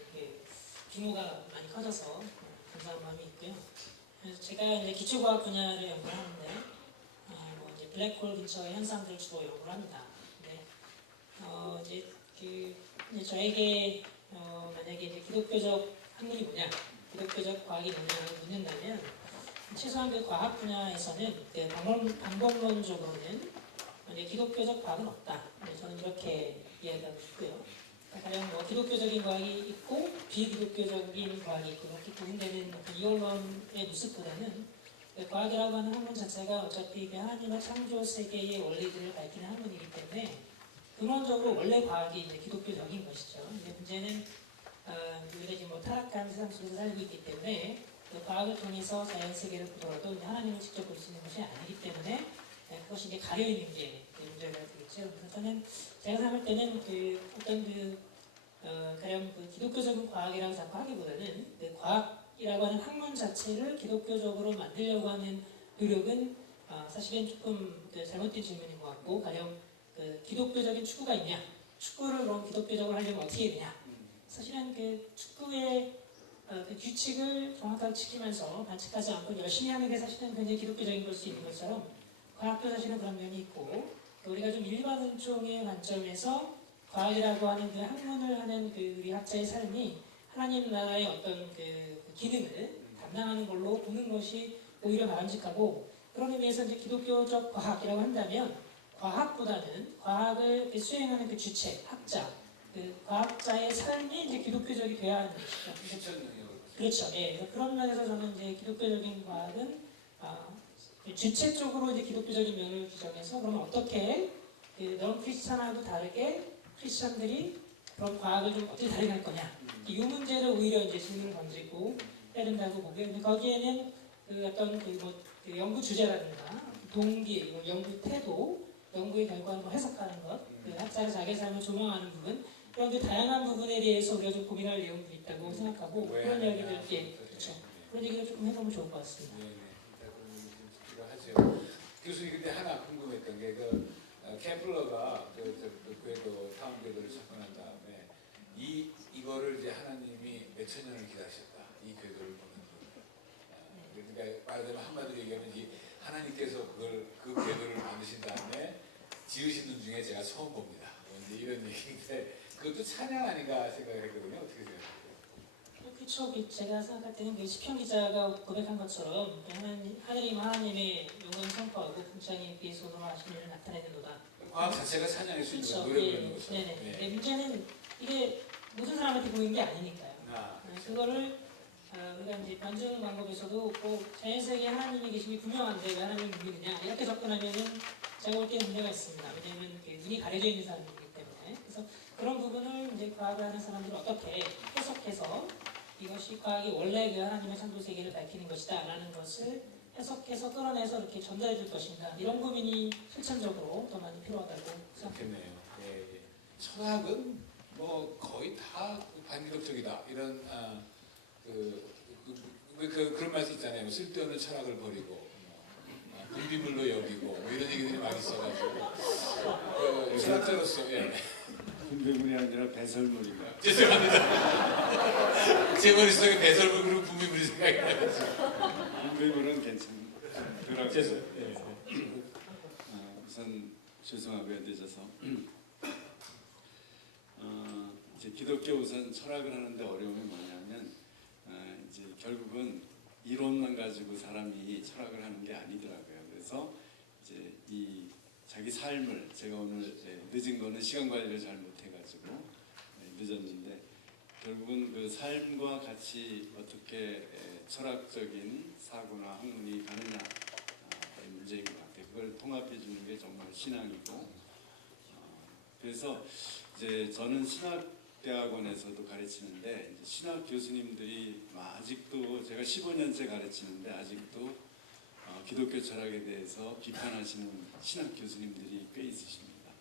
규모가 많이 커져서 감사한 마음이 있고요. 그래서 제가 이제 기초과학 분야를 연구를 하는데 뭐 이제 블랙홀 근처의 현상들을 주로 연구를 합니다. 이제 저에게 만약에 이제 기독교적 학문이 뭐냐 기독교적 과학이 뭐냐고 묻는다면 최소한 그 과학 분야에서는 그 방법론적으로는 이제 기독교적 과학은 없다. 저는 이렇게 이야기하고 싶고요. 가령 뭐 기독교적인 과학이 있고 비기독교적인 과학이 있고 이렇게 구분되는 이원론의 모습보다는 과학이라고 하는 학문 자체가 어차피 그 하나님의 창조 세계의 원리들을 밝히는 학문이기 때문에 근원적으로 원래 과학이 이제 기독교적인 것이죠. 근데 문제는 우리가 지금 뭐 타락한 세상 속에서 살고 있기 때문에 그 과학을 통해서 자연 세계를 보더라도 하나님을 직접 볼 수 있는 것이 아니기 때문에 그것이 이제 가려 있는 게 문제가 되겠죠. 그래서 저는 제가 생각할 때는 그 어떤 가령 그 기독교적인 과학이라고 자꾸 하기보다는 그 과학이라고 하는 학문 자체를 기독교적으로 만들려고 하는 노력은 사실은 조금 잘못된 질문인 것 같고, 가령 그 기독교적인 축구가 있냐, 축구를 그럼 기독교적으로 하려면 어떻게 해야 되냐. 사실은 그 축구의 그 규칙을 정확하게 지키면서 반칙하지 않고 열심히 하는 게 사실은 굉장히 기독교적인 걸 수 있는 것처럼 과학도 사실은 그런 면이 있고, 우리가 좀 일반 은총의 관점에서 과학이라고 하는 그 학문을 하는 그 우리 학자의 삶이 하나님 나라의 어떤 그 기능을 담당하는 걸로 보는 것이 오히려 바람직하고, 그런 의미에서 이제 기독교적 과학이라고 한다면 과학보다는 과학을 수행하는 그 주체, 학자, 그 과학자의 삶이 이제 기독교적이 돼야 하는 것이죠. 그렇죠. 예. 그런 면에서 저는 이제 기독교적인 과학은 주체적으로 이제 기독교적인 면을 규정해서 그러면 어떻게 넌 크리스찬하고 다르게 크리스찬들이 그런 과학을 좀 어떻게 다르게 할 거냐. 이 문제를 오히려 이제 질문을 던지고 해야 된다고 보고요. 근데 거기에는 그 어떤 그 연구 주제라든가 동기, 연구 태도, 연구의 결과를 해석하는 것, 그 학자가 자기 삶을 조명하는 부분, 그런 그 다양한 부분에 대해서 우리가 좀 고민할 내용도 있다고 생각하고, 그런 이야기들, 예, 그렇죠. 그런 얘기를 조금 해보면 좋을 것 같습니다. 네, 하죠. 교수님 근데 하나 궁금했던 게 케플러가 궤도 타운 궤도를 접근한 다음에 이거를 이제 하나님이 몇천 년을 기다리셨다. 이 궤도를 보는 거. 그러니까 말하자면 한마디로 얘기하면 하나님께서 그 궤도를 만드신 다음에 지으신 분 중에 제가 처음 봅니다. 이제 이런 얘기인데 그것도 찬양 아닌가 생각했거든요. 어떻게 생각해요? 그렇죠. 제가 생각할 때는 그 시편 기자가 고백한 것처럼 하나님의 영광 선포하고 풍창이 그의 손으로 하시는 일을 나타내는도다. 과학 자체가 찬양할 수 있는 그렇죠. 노래 부르는 거죠. 네네. 네. 문제는 이게 모든 사람한테 보이는 게 아니니까요. 그거를 우리가 이제 반증 방법에서도 꼭 자연세계에 하나님이 계심이 분명한데 왜 하나님을 믿느냐 이렇게 접근하면은 제가 볼 때는 문제가 있습니다. 왜냐하면 눈이 가려져 있는 사람이기 때문에. 그래서 그런 부분을 이제 과학을 하는 사람들은 어떻게 해석해서 이것이 과학이 원래 그 하나님의 창조 세계를 밝히는 것이다 라는 것을 해석해서 끌어내서 이렇게 전달해 줄 것인가, 이런 고민이 실천적으로 더 많이 필요하다고 생각합니다. 그렇겠네요. 예. 철학은 뭐 거의 다 반기독적이다 이런 그런 말씀 있잖아요. 쓸데없는 철학을 버리고 분비물로 여기고 뭐 이런 얘기들이 많이 있어가지고 철학자로서 분배물이 아니라 배설물인가? 죄송합니다. 제 머릿속에 배설물 그리고 분비물이 생각이 나요. 분배물은 괜찮더라고요. 우선 죄송하고요, 늦어서. 이제 기독교 우선 철학을 하는데 어려움이 뭐냐면 이제 결국은 이론만 가지고 사람이 철학을 하는 게 아니더라고요. 그래서 이제 이 자기 삶을, 제가 오늘 늦은 거는 시간 관리를 잘 못해가지고 늦었는데, 결국은 그 삶과 같이 어떻게 철학적인 사고나 학문이 가느냐 의 문제인 것 같아요. 그걸 통합해 주는 게 정말 신앙이고, 그래서 이제 저는 신학대학원에서도 가르치는데 이제 신학 교수님들이 아직도, 제가 15년째 가르치는데 아직도 기독교 철학에 대해서 비판하시는 신학 교수님들이 꽤 있으십니다.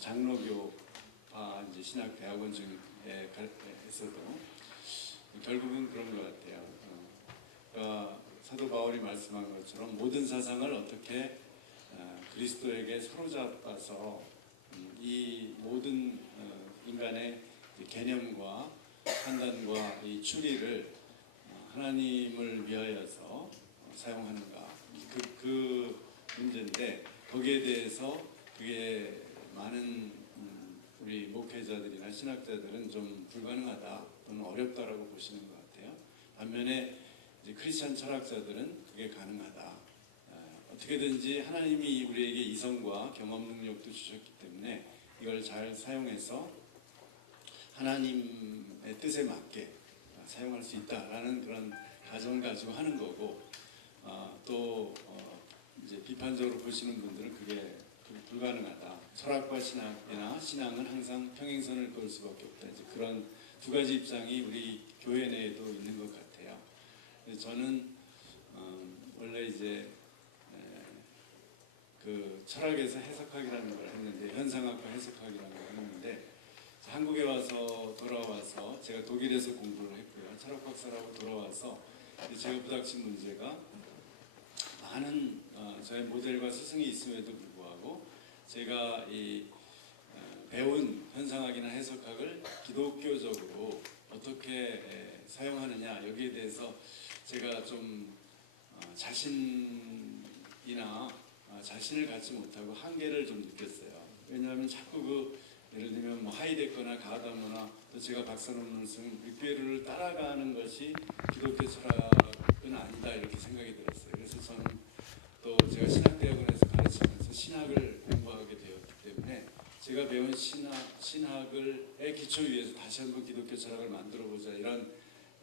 장로교와 이제 신학 대학원 중에서도 결국은 그런 것 같아요. 그러니까 사도 바울이 말씀한 것처럼 모든 사상을 어떻게 그리스도에게 사로잡아서 이 모든 인간의 개념과 판단과 이 추리를 하나님을 위하여서 사용하는가, 그 문제인데, 거기에 대해서 그게 많은 우리 목회자들이나 신학자들은 좀 불가능하다 또는 어렵다라고 보시는 것 같아요. 반면에 이제 크리스천 철학자들은 그게 가능하다. 어떻게든지 하나님이 우리에게 이성과 경험 능력도 주셨기 때문에 이걸 잘 사용해서 하나님의 뜻에 맞게 사용할 수 있다라는 그런 가정을 가지고 하는 거고, 또 이제 비판적으로 보시는 분들은 그게 불가능하다. 철학과 신학이나 신앙은 항상 평행선을 그을 수밖에 없다. 이제 그런 두 가지 입장이 우리 교회 내에도 있는 것 같아요. 저는 원래 이제 그 철학에서 해석학이라는 걸 했는데, 현상학과 해석학이라는 걸 했는데, 한국에 와서 돌아와서 제가 독일에서 공부를 했고요. 철학 박사라고 돌아와서 제가 부닥친 문제가 많은 저의 모델과 스승이 있음에도 불구하고 제가 이 배운 현상학이나 해석학을 기독교적으로 어떻게 사용하느냐, 여기에 대해서 제가 좀 자신을 갖지 못하고 한계를 좀 느꼈어요. 왜냐하면 자꾸 예를 들면 뭐 하이데거나 가다모나 또 제가 박사 논문을 쓴 빅베르를 따라가는 것이 기독교 철학은 아니다, 이렇게 생각이 들었어요. 그래서 저는 또 제가 신학대학원에서 가르치면서 신학을 공부하게 되었기 때문에 제가 배운 신학의 기초 위에서 다시 한번 기독교 철학을 만들어보자, 이런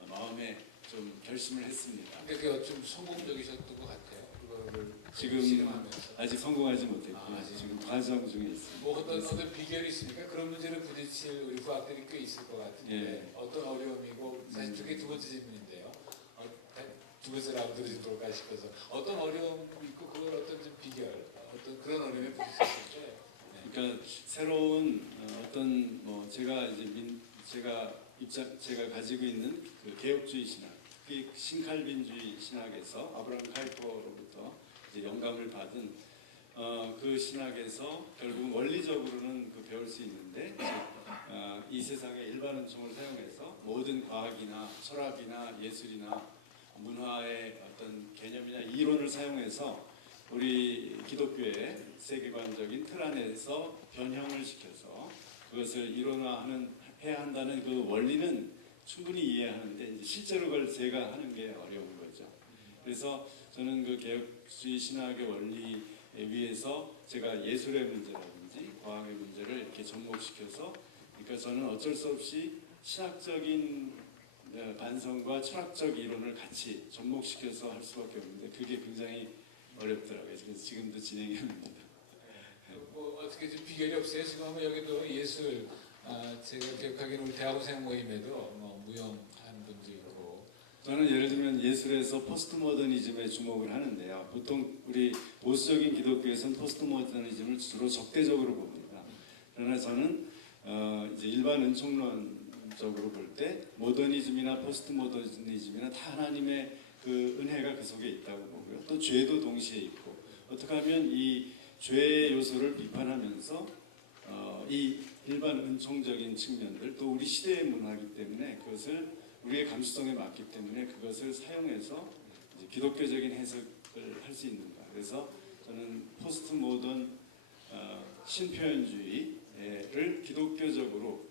마음에 좀 결심을 했습니다. 근데 그게 좀 성공적이셨던 것 같아요. 그거를 지금 실험하면서. 아직 성공하지 못했고요. 지금 과정 중에 있습니다. 뭐 어떤 비결이 있습니까? 그런 문제를 부딪힐 우리 후학들이 꽤 있을 것 같은데, 예. 어떤 어려움이고, 사실 그게 두 번째 질문인데요. 두 번째 라운드로 돌까 싶어서 어떤 어려움이 있고, 그걸 어떤 좀 비결, 어떤 그런 어려움에 부딪혔을 때. 그러니까 새로운 어떤 뭐 제가 가지고 있는 그 개혁주의 신학, 그 신칼빈주의 신학에서 아브라함 카이퍼로부터 이제 영감을 받은 그 신학에서 결국은 원리적으로는 배울 수 있는데, 이 세상의 일반 은총을 사용해서 모든 과학이나 철학이나 예술이나 문화의 어떤 개념이나 이론을 사용해서 우리 기독교의 세계관적인 틀 안에서 변형을 시켜서 그것을 이론화해야 한다는 그 원리는 충분히 이해하는데, 이제 실제로 그걸 제가 하는 게 어려운 거죠. 그래서 저는 그 개혁주의 신학의 원리에 위해서 제가 예술의 문제라든지 과학의 문제를 이렇게 접목시켜서, 그러니까 저는 어쩔 수 없이 신학적인 반성과 철학적 이론을 같이 접목시켜서 할 수밖에 없는데, 그게 굉장히 어렵더라고요. 그래서 지금도 진행합니다. 뭐 어떻게 좀 비결이 없어요? 지금 하면 여기도 예술, 제가 기억하기로는 우리 대학원생 모임에도 뭐 무용하는 분도 있고. 저는 예를 들면 예술에서 포스트 모더니즘에 주목을 하는데요. 보통 우리 보수적인 기독교에서는 포스트 모더니즘을 주로 적대적으로 봅니다. 그러나 저는 이제 일반 은총론적으로 볼 때 모더니즘이나 포스트 모더니즘이나 다 하나님의 그 은혜가 그 속에 있다고 보고요. 또 죄도 동시에 있고, 어떻게 하면 이 죄의 요소를 비판하면서 이 일반 은총적인 측면들, 또 우리 시대의 문화이기 때문에 그것을 우리의 감수성에 맞기 때문에 그것을 사용해서 이제 기독교적인 해석을 할 수 있는가. 그래서 저는 포스트 모던 신표현주의를 기독교적으로,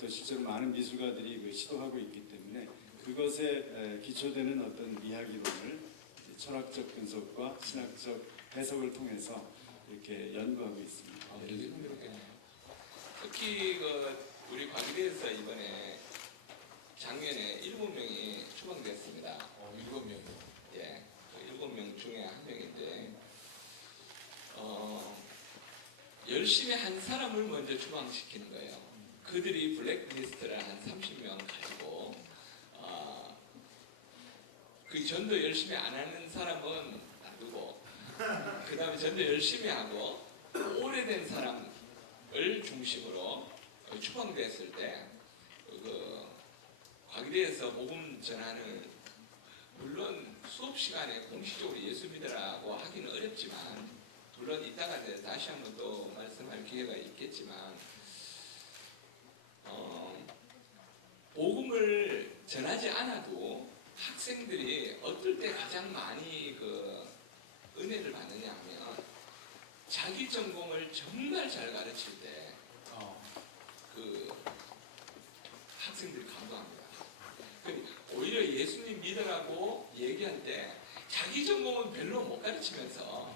또 실제로 많은 미술가들이 시도하고 있기 때문에 그것에 기초되는 어떤 미학이론을 철학적 분석과 신학적 해석을 통해서 이렇게 연구하고 있습니다. 특히 우리 관계에서 이번에 작년에 7명이 추방됐습니다. 7명이요? 예, 7명 중에 한 명인데 열심히 한 사람을 먼저 추방시키는 거예요. 그들이 블랙리스트를 한 30명 가지고 그 전도 열심히 안 하는 사람은 놔두고, 그 다음에 전도 열심히 하고 오래된 사람을 중심으로 추방됐을 때 과기대에서 복음 전하는, 물론 수업 시간에 공식적으로 예수 믿으라고 하기는 어렵지만, 물론 이따가 다시 한번 또 말씀할 기회가 있겠지만, 복음을 전하지 않아도 학생들이 어떨 때 가장 많이 은혜를 받느냐 하면, 자기 전공을 정말 잘 가르칠 때 학생들이 감동합니다. 오히려 예수님 믿으라고 얘기할 때 자기 전공은 별로 못 가르치면서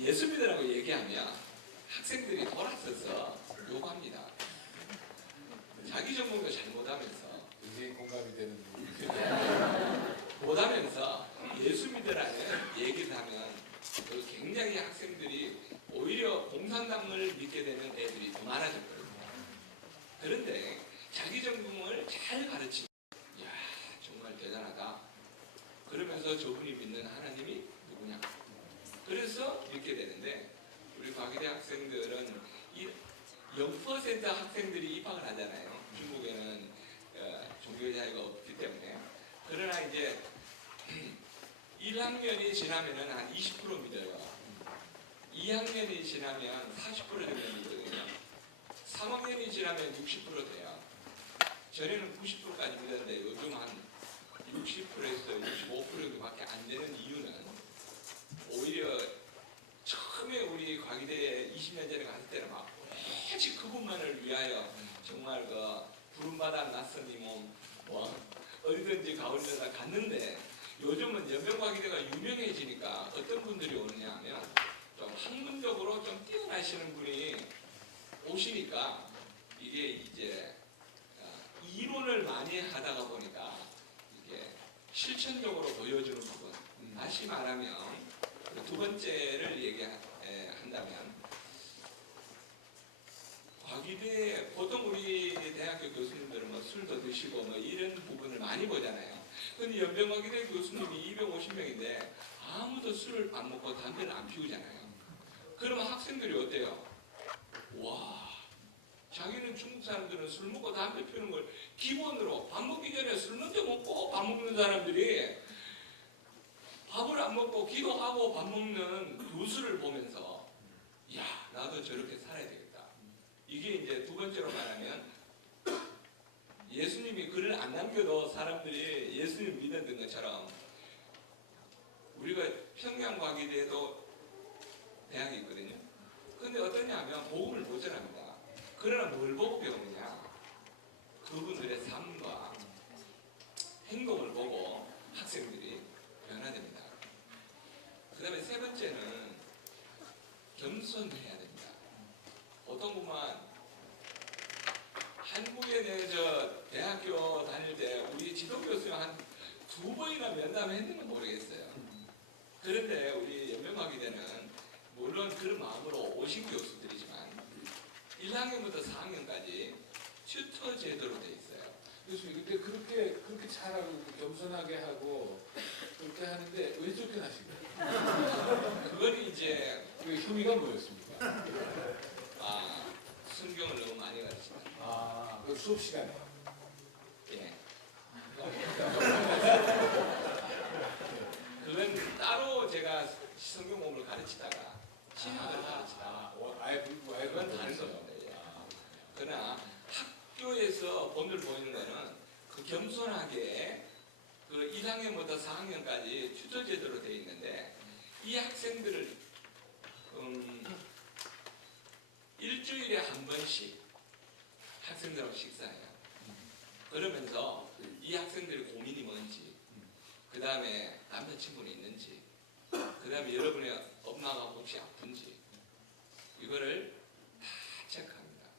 예수 믿으라고 얘기하면 학생들이 돌아서서 요구합니다. 자기 전공도 잘 못하면서 굉장히 공감이 되는 부분. 못하면서 예수 믿으라는 얘기를 하면 그 굉장히 학생들이 오히려 공산당을 믿게 되는 애들이 더 많아졌거든요. 그런데 자기 전공을 잘 가르치면 이야 정말 대단하다. 그러면서 저분이 믿는 하나님이 누구냐. 그래서 믿게 되는데 우리 과기대 학생들은 0% 학생들이 입학을 하잖아요. 중국에는 종교의 자유가 없기 때문에. 그러나 이제 1학년이 지나면은 한 20% 믿어요. 2학년이 지나면 40% 정도 믿거든요. 3학년이 지나면 60% 돼요. 전에는 90%까지 믿었는데 요즘 한 60%에서 65% 정도밖에 안 되는 이유는 오히려 처음에 우리 과기대에 20년 전에 갔을 때는 막 오직 그분만을 위하여 정말 그 부름받아 낯선 이 몸 뭐 어디든지 가오리다 갔는데 요즘은 연명과기대가 유명해지니까 어떤 분들이 오느냐 하면 좀 학문적으로 좀 뛰어나시는 분이 오시니까 이게 이제 이론을 많이 하다가 보니까 이게 실천적으로 보여주는 부분. 다시 말하면 두 번째를 얘기한다면 과기대 보통 우리 대학교 교수님들은 뭐 술도 드시고 뭐 이런 부분을 많이 보잖아요. 근데 연변과기대 교수님이 250명인데 아무도 술을 안 먹고 담배를 안 피우잖아요. 그러면 학생들이 어때요? 와, 자기는 중국 사람들은 술 먹고 담배 피우는 걸 기본으로 밥 먹기 전에 술 먼저 먹고 밥 먹는 사람들이 밥을 안 먹고 기도하고 밥 먹는 교수를 보면서 야, 나도 저렇게 살아야 되겠다. 이게 이제 두 번째로 말하면 예수님이 글을 안 남겨도 사람들이 예수님 믿었던 것처럼 우리가 평양과기대에도 대학이 있거든요. 근데 어떠냐 하면 복음을 못 전합니다. 그러나 뭘 보고 배우느냐? 그분들의 삶과 행동을 보고 학생들이 변화됩니다. 그 다음에 세 번째는 겸손해야 됩니다. 보통 보면 한국에 내저 대학교 다닐 때 우리 지도교수님 한 2번이나 면담했는지 모르겠어요. 그런데 우리 연명과기대는 물론 그런 마음으로 오신 교수들이지만 1학년부터 4학년까지 튜터 제도로 돼 있어요. 교수님 그때 그렇게 잘하고 겸손하게 하고 그렇게 하는데 왜 쫓겨나신 거예요? 그건 이제 그 혐의가 뭐였습니까? 성경을 너무 많이 가르치다. 그 수업 시간에. 예. 그건 따로 제가 성경 공부를 가르치다가 신학을 가르치다가 그건 다른 겁니다. 그러나 학교에서 본을 보이는 거는 그 겸손하게 그 1학년부터 4학년까지 튜터 제도로 되어 있는데 이 학생들을 일주일에 한 번씩 학생들하고 식사해요. 그러면서 이 학생들의 고민이 뭔지, 그 다음에 남자친구는 있는지, 그 다음에 여러분의 엄마가 혹시 아픈지 이거를 다 체크합니다.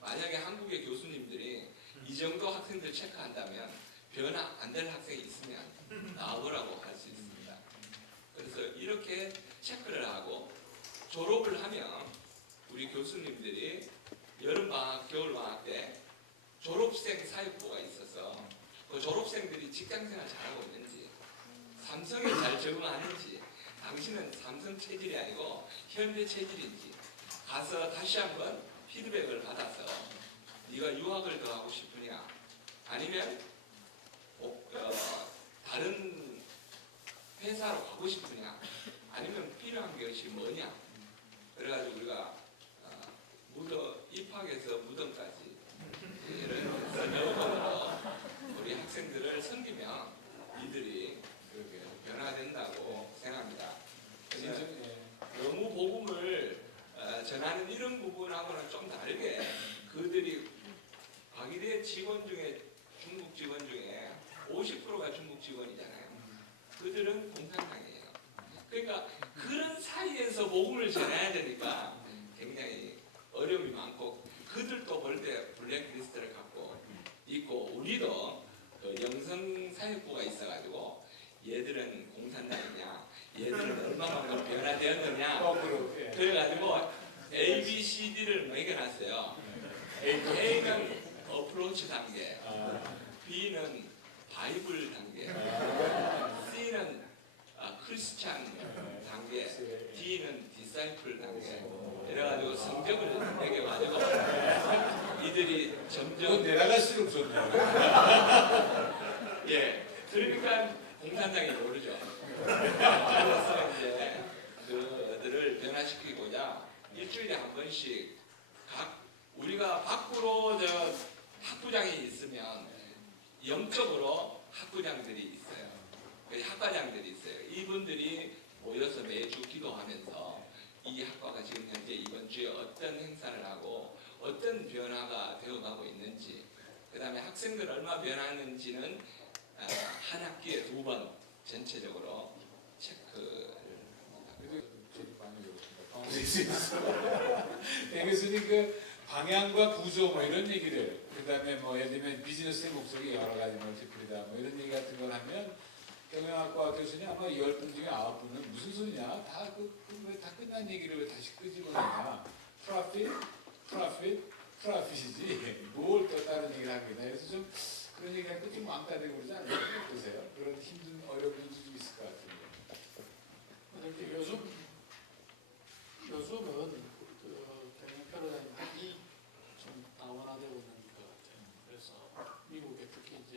만약에 한국의 교수님들이 이 정도 학생들 체크한다면 변화 안 될 학생이 있으면 나오라고 할 수 있습니다. 그래서 이렇게 체크를 하고 졸업을 하면 우리 교수님들이 여름방학, 겨울방학 때 졸업생 사육부가 있어서 그 졸업생들이 직장생활 잘하고 있는지 삼성에 잘 적응하는지 당신은 삼성 체질이 아니고 현대 체질인지 가서 다시 한번 피드백을 받아서 네가 유학을 더 하고 싶으냐 아니면 다른 회사로 가고 싶으냐 아니면 필요한 것이 뭐냐 그래가지고 우리가 입학에서 무덤까지 이런 선언으로 우리 학생들을 섬기면 이들이 그렇게 변화된다고 생각합니다. 너무 복음을 전하는 이런 부분하고는 좀 다르게 그들이 과기대 직원 중에 중국 직원 중에 50% 50%가 중국 직원이잖아요. 그들은 공산당이에요. 그러니까 그런 사이에서 복음을 전해야 되니까 굉장히 어려움이 많고 그들도 볼 때 블랙리스트를 갖고 있고 우리도 그 영성사역부가 있어가지고 얘들은 공산당이냐 얘들은 얼마만큼 변화되었느냐 그래가지고 A, B, C, D를 매겨놨어요. A는 어프로치 단계, B는 바이블 단계, C는 크리스찬 단계, D는 디사이플 단계. 이래가지고 성적을 매겨가지고 이들이 점점 내려갈수록 좋네요. 예, 그러니까 공산당이 모르죠. 그래서 이제 그들을 변화시키고자 일주일에 한 번씩 각 우리가 밖으로 저 학부장이 있으면 영적으로 학부장들이 있어요. 학과장들이 있어요. 이분들이 모여서 매주 기도하면서 이 학과가 지금 현재 이번 주에 어떤 행사를 하고 어떤 변화가 되어가고 있는지, 그 다음에 학생들 얼마 변하는지는 한 학기에 2번 전체적으로 체크를 네, 교수님 그 방향과 구조 뭐 이런 얘기를 그다음에 뭐 예를 들면 비즈니스의 목적이 여러 가지 멀티플이다 뭐 이런 얘기 같은 걸 하면 경영학과 교수님 아마 10분 중에 9분은 무슨 소리냐 다 끝난 얘기를 왜 다시 끄집어내냐 프라핏이지 뭘 또 다른 얘기를 하겠나. 그래서 좀 그런 얘기하니까 좀 왕따되고 그러지 않나요? 어떠세요? 그런 힘든 어려움도 좀 있을 것 같은데. 근데 요즘은 그 경영 패러다임이 좀 다원화되고 있는 것 같아요. 그래서 미국에 특히 이제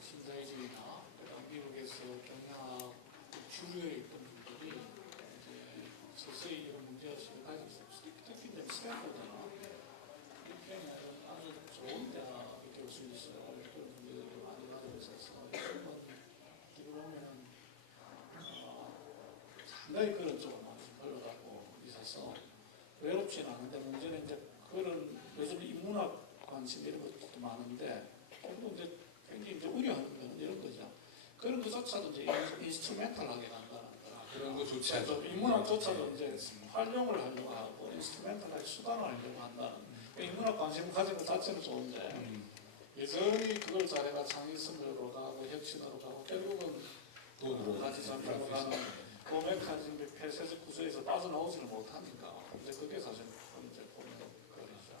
신자유주의나 미국에서 경영학 주류에 있던 분들이 이제 서서히 이런 문제의식을 가지고 있어요. 특히 이제 스탠포드나 굉장히 아주 좋은 대학 교수이시고 그런 분들이 많이 가지고 있어서 한번 들어보면 상당히 그런 쪽으로 많이 흘러가고 있어서 외롭지는 않은데 문제는 이제 그런 요즘 인문학 관심 이런 것도 많은데 조금 이제 굉장히 이제 우려하는 건 이런 거죠. 그런 것조차도 이제 인스트루멘탈하게 간다는 거. 그런 거 좋지 않죠. 인문학조차도 이제 활용을 하려고 하고 인스트루멘탈하게 수단을 하려고 한다는. 인문학 관심을 가진 것 자체는 좋은데 여전히 그걸 자네가 창의성으로 가고 혁신으로 가고 결국은 돈으로 같이 전달로 가는 그 메커니즘 폐쇄적 구조에서 빠져나오지를 못하니까 이제 그게 사실 이제 보는 거리죠.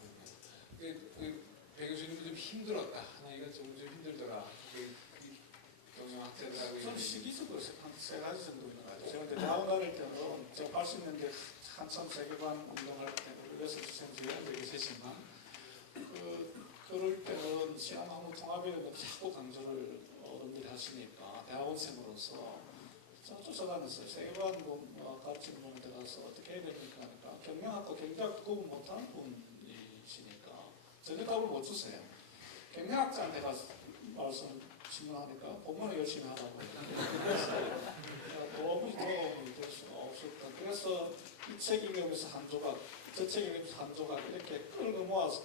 배 교수님도 좀 힘들었다. 하나 이건 좀 힘들더라. 경영학자들하고 좀 시기적으로 한3 가지 정도 있는 것 같아요. 제가 이제 대학 다닐 때도 제가 80년대 한참 세계관 운동할 때 그래서 선생님이 되게 세지만 그럴 때는 신앙학문 통합이라는 자꾸 강조를 어른들이 하시니까 대학원생으로서 쫓아다녔어요. 세계관 같이 운동대 가서 어떻게 해야 됩니까? 하니까 경영학과 경제학 구분 못하는 분이시니까 전혀 답을 못 주세요. 경영학자한테 가서 질문하니까 본문을 열심히 하라고 그래서 도움이 될 수가 없었다. 그래서 이 책 읽으면서 한 조각, 저 책 읽으면서 한 조각 이렇게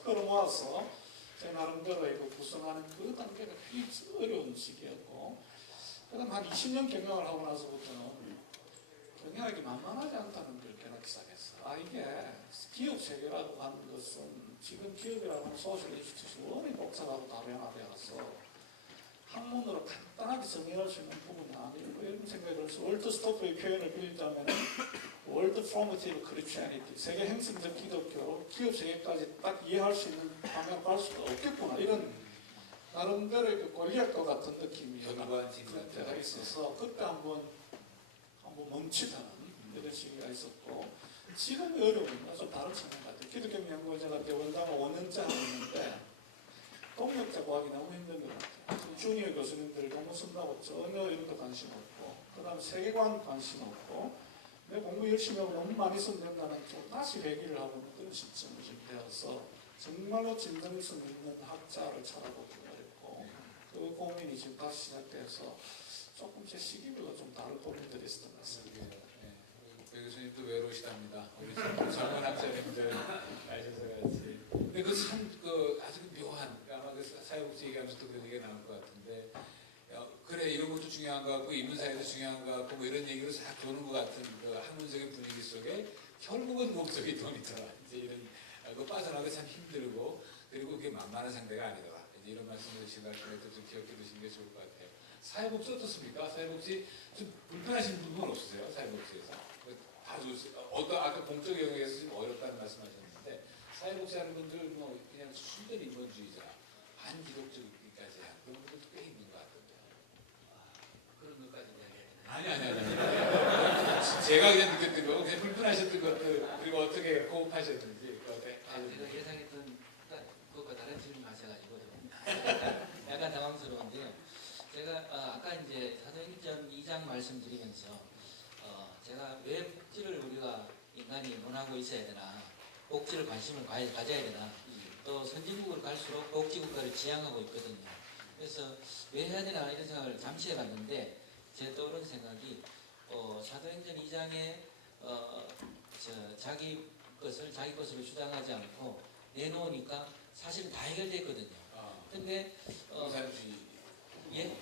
끌어모아서 제 나름대로 이거 구성하는 그 단계가 굉장히 어려운 시기였고 그다음 한 20년 경영을 하고 나서부터는 경영학이 만만하지 않다는 걸 깨닫기 시작했어요. 이게 기업 세계라고 하는 것은 지금 기업이라고 하는 소셜 인스티튜션이 워낙 복잡하고 다변화되어서 학문으로 간단하게 정의할 수 있는 부분이 아니고 이런 생각을 해서 월드 스토프의 표현을 빌리자면 월드 포머티브 크리스천리티 세계 행성적 기독교로 기업 세계까지 딱 이해할 수 있는 방향으로 갈 수가 없겠구나 이런 나름대로의 그 권리학과 같은 느낌이 그런 때가 있어서 그때 한번 멈칫하는 이런 시기가 있었고 지금의 어려움은 좀 다른 측면 같아요. 기독교 연구를 제가 대원당을 5년째 하고 있는데 동력자 구하기 너무 힘든 것 같아요. 주니어 교수님들이 너무 쓴다고 전혀 이런 거 관심 없고 그 다음에 세계관 관심 없고 내 공부 열심히 하고 너무 많이 쓰면 된다는 좀 다시 회귀를 하고 있는 그런 시점이 지금 되어서 정말로 진정성 있는 학자를 찾아보기가 어렵고 그 고민이 지금 다시 시작돼서 조금 제 시기별로 좀 다른 고민들이 있었던 것 같습니다. 배 교수님도 외로우시답니다. 우리 젊은 학자님들 아셔서 같이. 근데 그 참 아주 묘한 아마 그 사회복지 얘기하면서 또 그런 얘기가 나올 것 같고 인문사회도 중요한 것 같고 뭐 이런 얘기로 싹 도는 것 같은 그 학문적인 분위기 속에 결국은 목적이 돈이더라. 이제 이런 그 빠져나가기 참 힘들고 그리고 그게 만만한 상대가 아니더라. 이제 이런 말씀을 드신 것 같은데 좀 기억해 두시는 게 좋을 것 같아요. 사회복지 어떻습니까? 사회복지 좀 불편하신 부분 없으세요? 사회복지에서 아주 아까 공적 영역에서 좀 어렵다는 말씀하셨는데 사회복지하는 분들 뭐 그냥 순전 인본주의자, 반기독적이기까지 한 그런 분들도 꽤 있는 것 같던데. 그런 것까지 이야기해야 되나요? 아니. 제가 그냥 느꼈던 거, 그냥 불편하셨던 것들 그리고 어떻게 호흡하셨는지 어떻게 제가 예상했던 그것과 다른 질문 하셔가지고 좀 약간 당황스러운데요. 제가 아까 이제 사도행전 2장 말씀드리면서 제가 왜 복지를 우리가 인간이 원하고 있어야 되나, 복지를 관심을 가져야 되나, 또 선진국으로 갈수록 복지국가를 지향하고 있거든요. 그래서 왜 해야 되나 이런 생각을 잠시 해봤는데 제 떠오른 생각이 사도행전 2장에 자기 것으로 주장하지 않고 내놓으니까 사실은 다 해결됐거든요. 근데 공산주의. 예?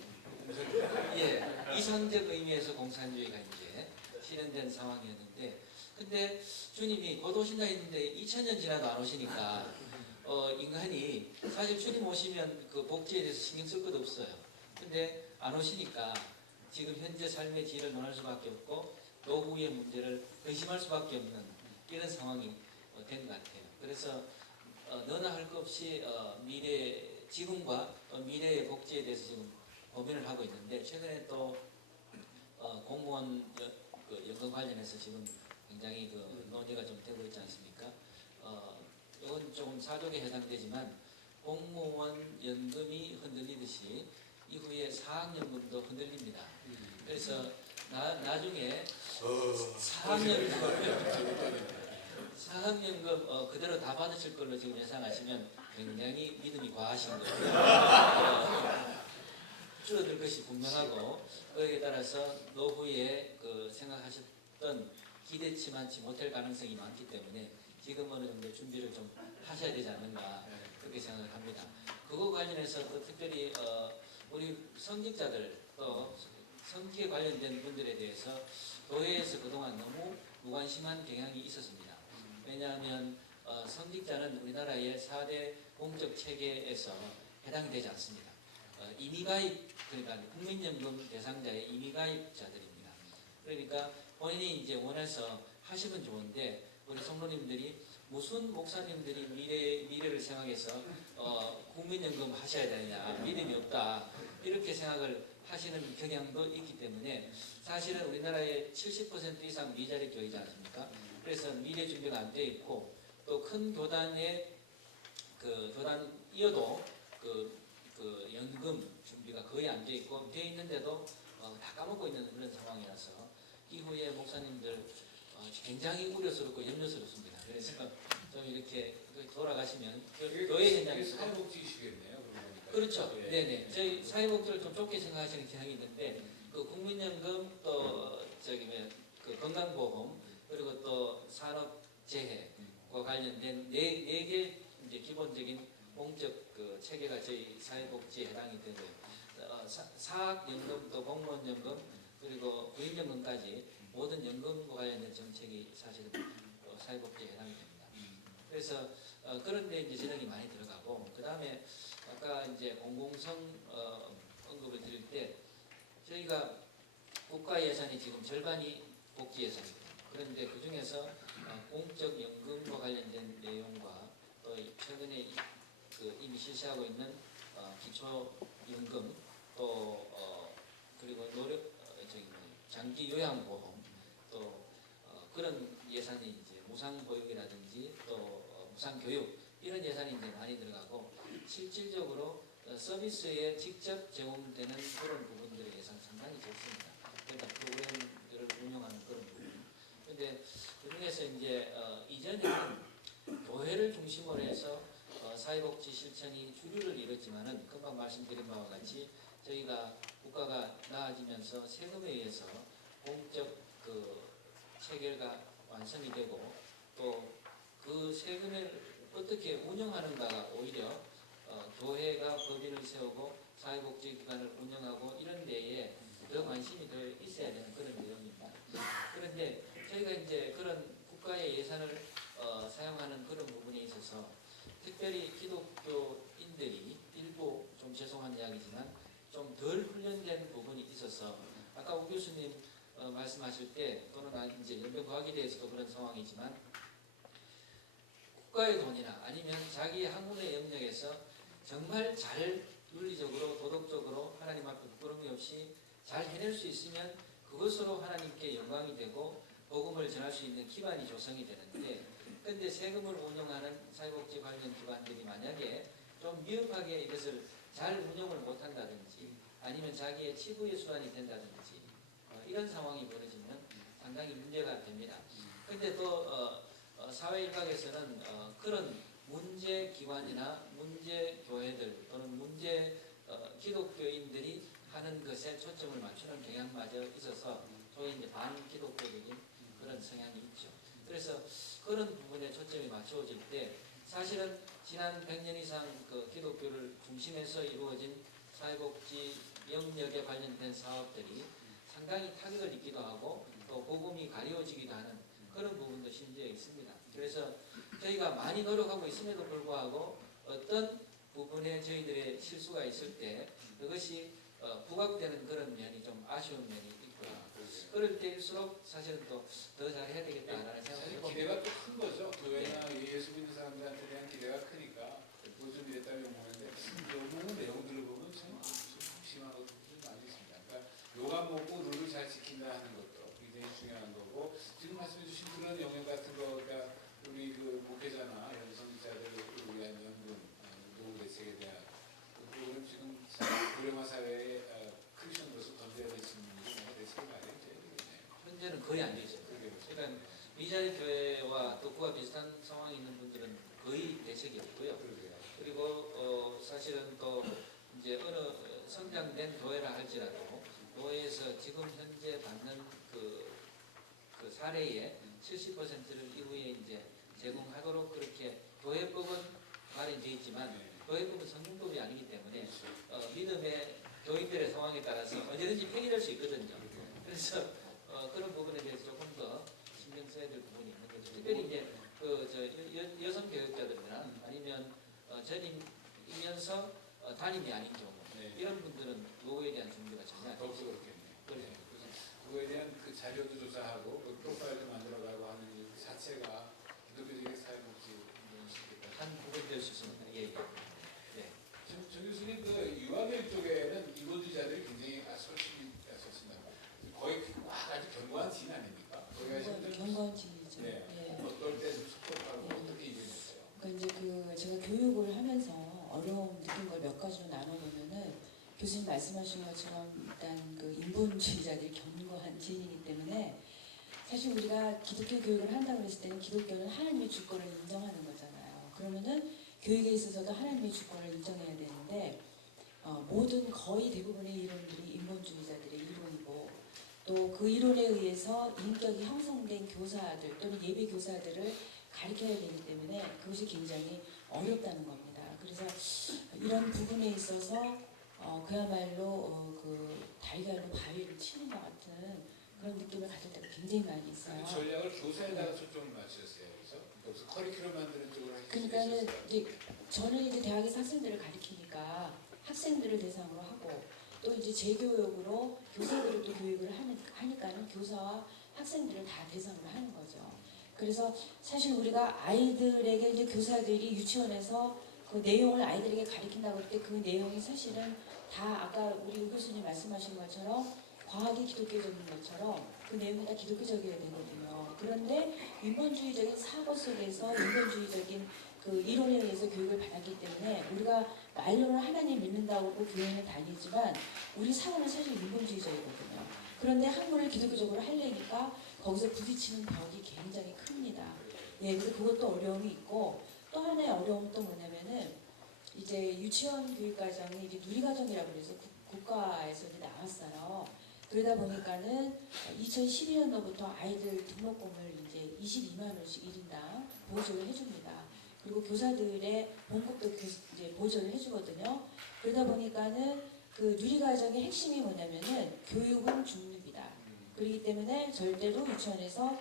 예, 이상적 의미에서 공산주의가 이제 실현된 상황이었는데, 근데 주님이 곧 오신다 했는데 2000년 지나도 안 오시니까 인간이 사실 주님 오시면 그 복지에 대해서 신경 쓸 것도 없어요. 근데 안 오시니까 지금 현재 삶의 질을 논할 수밖에 없고 노후의 문제를 근심할 수밖에 없는 이런 상황이 된 것 같아요. 그래서 너나 할 것 없이 지금과 미래의 복지에 대해서 지금 고민을 하고 있는데, 최근에 또 공무원 연금 관련해서 지금 굉장히 그 논의가 좀 되고 있지 않습니까? 이건 조금 사족에 해당되지만 공무원 연금이 흔들리듯이 이후에 사학연금도 흔들립니다. 그래서 나중에 사학연금 그대로 다 받으실 걸로 지금 예상하시면 굉장히 믿음이 과하신 거예요. 줄어들 것이 분명하고, 거기에 따라서 노후에 생각하셨던 기대치 많지 못할 가능성이 많기 때문에 지금 어느 정도 준비를 좀 하셔야 되지 않는가 그렇게 생각을 합니다. 그거 관련해서 또 특별히 우리 성직자들 또 성직에 관련된 분들에 대해서 교회에서 그동안 너무 무관심한 경향이 있었습니다. 왜냐하면 성직자는 우리나라의 4대 공적 체계에서 해당이 되지 않습니다. 임의가입, 그러니까 국민연금 대상자의 임의가입자들입니다. 그러니까 본인이 이제 원해서 하시면 좋은데 우리 성도님들이 무슨 목사님들이 미래를 생각해서 국민연금 하셔야 되느냐, 믿음이 없다 이렇게 생각을 하시는 경향도 있기 때문에 사실은 우리나라의 70% 이상 미자립 교회이지 않습니까? 그래서 미래 준비가 안 돼 있고 또 큰 교단의 교단이어도 그 연금 준비가 거의 안 돼 있고 돼 있는데도 다 까먹고 있는 그런 상황이라서 이후에 목사님들 굉장히 우려스럽고 염려스럽습니다. 그래서 좀 이렇게 돌아가시면 교회 현장에 사회복지이시겠네요. 그렇죠. 네네. 저희 사회복지를 좀 좁게 생각하시는 경향이 있는데 그 국민연금 또 그 건강보험 그리고 또 산업재해와 관련된 네 개 이제 기본적인 공적 그 체계가 저희 사회복지에 해당이 되고요. 사학연금 또 공무원연금 그리고 구인연금까지 모든 연금과 관련된 정책이 사실은 사회복지에 해당이 됩니다. 그래서 그런데 이제 재정이 많이 들어가고 그 다음에 아까 이제 공공성 언급을 드릴 때 저희가 국가 예산이 지금 절반이 복지 예산입니다. 그런데 그 중에서 공적 연금과 관련된 내용과 또 최근에 이미 실시하고 있는 기초연금 또 그리고 장기 요양보험 또 그런 예산이 이제 무상보육이라든지 또 무상교육 이런 예산이 이제 많이 들어가고 실질적으로 서비스에 직접 제공되는 그런 부분들의 예산 상당히 적습니다. 그러니까 프로그램들을 운영하는 그런 부분. 그런데 그 중에서 이제 이전에는 교회를 중심으로 해서 사회복지 실천이 주류를 이뤘지만은 금방 말씀드린 바와 같이 저희가 국가가 나아지면서 세금에 의해서 공적 체계가 완성이 되고 또 그 세금을 어떻게 운영하는가가 오히려 교회가 법인을 세우고 사회복지기관을 운영하고 이런 데에 더 관심이 더 있어야 되는 그런 내용입니다. 그런데 저희가 이제 그런 국가의 예산을 사용하는 그런 부분에 있어서 특별히 기독교인들이 일부 좀 죄송한 이야기지만 좀 덜 훈련된 부분이 있어서 아까 우 교수님 말씀하실 때 또는 이제 연변과학에 대해서도 그런 상황이지만 국가의 돈이나 아니면 자기의 학문의 영역에서 정말 잘 윤리적으로 도덕적으로 하나님 앞에 부끄러움이 없이 잘 해낼 수 있으면 그것으로 하나님께 영광이 되고 복음을 전할 수 있는 기반이 조성이 되는데 그런데 세금을 운영하는 사회복지 관련 기관들이 만약에 좀 미흡하게 이것을 잘 운영을 못한다든지 아니면 자기의 치부의 수단이 된다든지 이런 상황이 벌어지면 상당히 문제가 됩니다. 그런데 또 사회 일각에서는 그런 문제 기관이나 문제 교회들 또는 문제 기독교인들이 하는 것에 초점을 맞추는 경향마저 있어서 소위 이제 반기독교적인 그런 성향이 있죠. 그래서 그런 부분에 초점이 맞춰질 때 사실은 지난 100년 이상 그 기독교를 중심해서 이루어진 사회복지 영역에 관련된 사업들이 상당히 타격을 입기도 하고 또 복음이 가려워지기도 하는 그런 부분도 심지어 있습니다. 그래서 저희가 많이 노력하고 있음에도 불구하고 어떤 부분에 저희들의 실수가 있을 때 그것이 부각되는 그런 면이 좀 아쉬운 면이 있고요. 그럴 때일수록 사실은 또 더 잘해야 되겠다라는 생각이 사실 듭니다. 기대가 또 큰 거죠. 교회나 예수 믿는 사람들한테 대한 기대가 크니까 뭐좀 이랬다고 욕먹는데 욕먹는 내용들을 보면 참 심한 것들이 좀 많이 있습니다. 그러니까 욕안 먹고 룰을 잘 지킨다 하는 것도 굉장히 중요한 거고 지금 말씀해 주신 그런 영역 같은 거 그러니까 우리 그 목회자나 연성자들을 위한 연금 노후 대책에 대한 그거는 지금 고령화 사회의 크리션으로서 던져야 될 질문이고 뭔가 대책을 마련해야 되겠네요. 현재는 거의 안 되죠. 그러니까 미자립 교회와 또 그와 비슷한 상황이 있는 분들은 거의 대책이 없고요. 그리고 사실은 또 이제 어느 성장된 교회라 할지라도 교회에서 지금 현재 받는 그 사례의 70%를 이후에 이제 제공하도록 그렇게 교회법은 마련되어 있지만 교회법은 성경법이 아니기 때문에 믿음의 교인들의 상황에 따라서 언제든지 폐기될 수 있거든요. 그래서 그런 부분에 대해서 조금 더 신경 써야 될 부분이 있는 거죠. 특별히 이제 여성 교육자들이나 아니면 전임이면서 담임이 아닌 경우 이런 분들은 노후에 대한 준비가 전혀 안 더욱더 되죠. 그렇겠네요. 그래서 그거에 대한 그 자료도 조사하고 그 프로파일도 만들어가고 하는 일 자체가 기독교적인 사회복지 한 부분 될 수 있습니다. 예. 네. 정 교수님 그 유아교육 쪽에는 인본주의자들이 굉장히 설심이 섰습니다. 거의 아주 견고한 진 아닙니까? 경건지죠. 네. 네. 어떨 때 support 어떻게 이겨냈어요? 그러니까 이제 제가 교육을 하면서 어려움 느낀 걸 몇 가지로 나눠보면은 교수님 말씀하신 것처럼 일단 그 인본주의자들이 견고한 진이기 때문에 사실 우리가 기독교 교육을 한다고 했을 때는 기독교는 하나님의 주권을 인정하는 거잖아요. 그러면은 교육에 있어서도 하나님의 주권을 인정해야 되는데 모든 거의 대부분의 이론들이 인본주의자들의 이론이고 또 그 이론에 의해서 인격이 형성된 교사들 또는 예배 교사들을 가르쳐야 되기 때문에 그것이 굉장히 어렵다는 겁니다. 그래서 이런 부분에 있어서 그야말로 그 달걀로 바위를 치는 것 같은 그런 느낌을 가질 때가 굉장히 많이 있어요. 그 전략을 교사에다가 초점을 맞추셨어요. 그래서 커리큘럼 만드는 쪽으로 하실 수 그러니까는 있었어요. 이제 저는 이제 대학에서 학생들을 가르치니까 학생들을 대상으로 하고 또 이제 재교육으로 교사들을 또 교육을 하니까는 교사와 학생들을 다 대상으로 하는 거죠. 그래서 사실 우리가 아이들에게 이제 교사들이 유치원에서 그 내용을 아이들에게 가르친다고 할 때 그 내용이 사실은 다 아까 우리 우 교수님 말씀하신 것처럼 과학이 기독교적인 것처럼 그 내용이 다 기독교적이어야 되거든요. 그런데 인본주의적인 사고 속에서 인본주의적인 그 이론에 의해서 교육을 받았기 때문에 우리가 말로는 하나님 믿는다고 교회는 다니지만 우리 사고는 사실 인본주의적이거든요. 그런데 학문을 기독교적으로 하려니까 거기서 부딪히는 벽이 굉장히 큽니다. 예, 그래서 그것도 어려움이 있고 또 하나의 어려움은 또 뭐냐면은 이제 유치원 교육과정이 이제 누리과정이라고 해서 국가에서 이제 나왔어요. 그러다 보니까는 2012년도부터 아이들 등록금을 이제 22만 원씩 1인당 보조를 해줍니다. 그리고 교사들의 봉급도 이제 보조를 해주거든요. 그러다 보니까는 그 누리과정의 핵심이 뭐냐면은 교육은 중립이다. 그렇기 때문에 절대로 유치원에서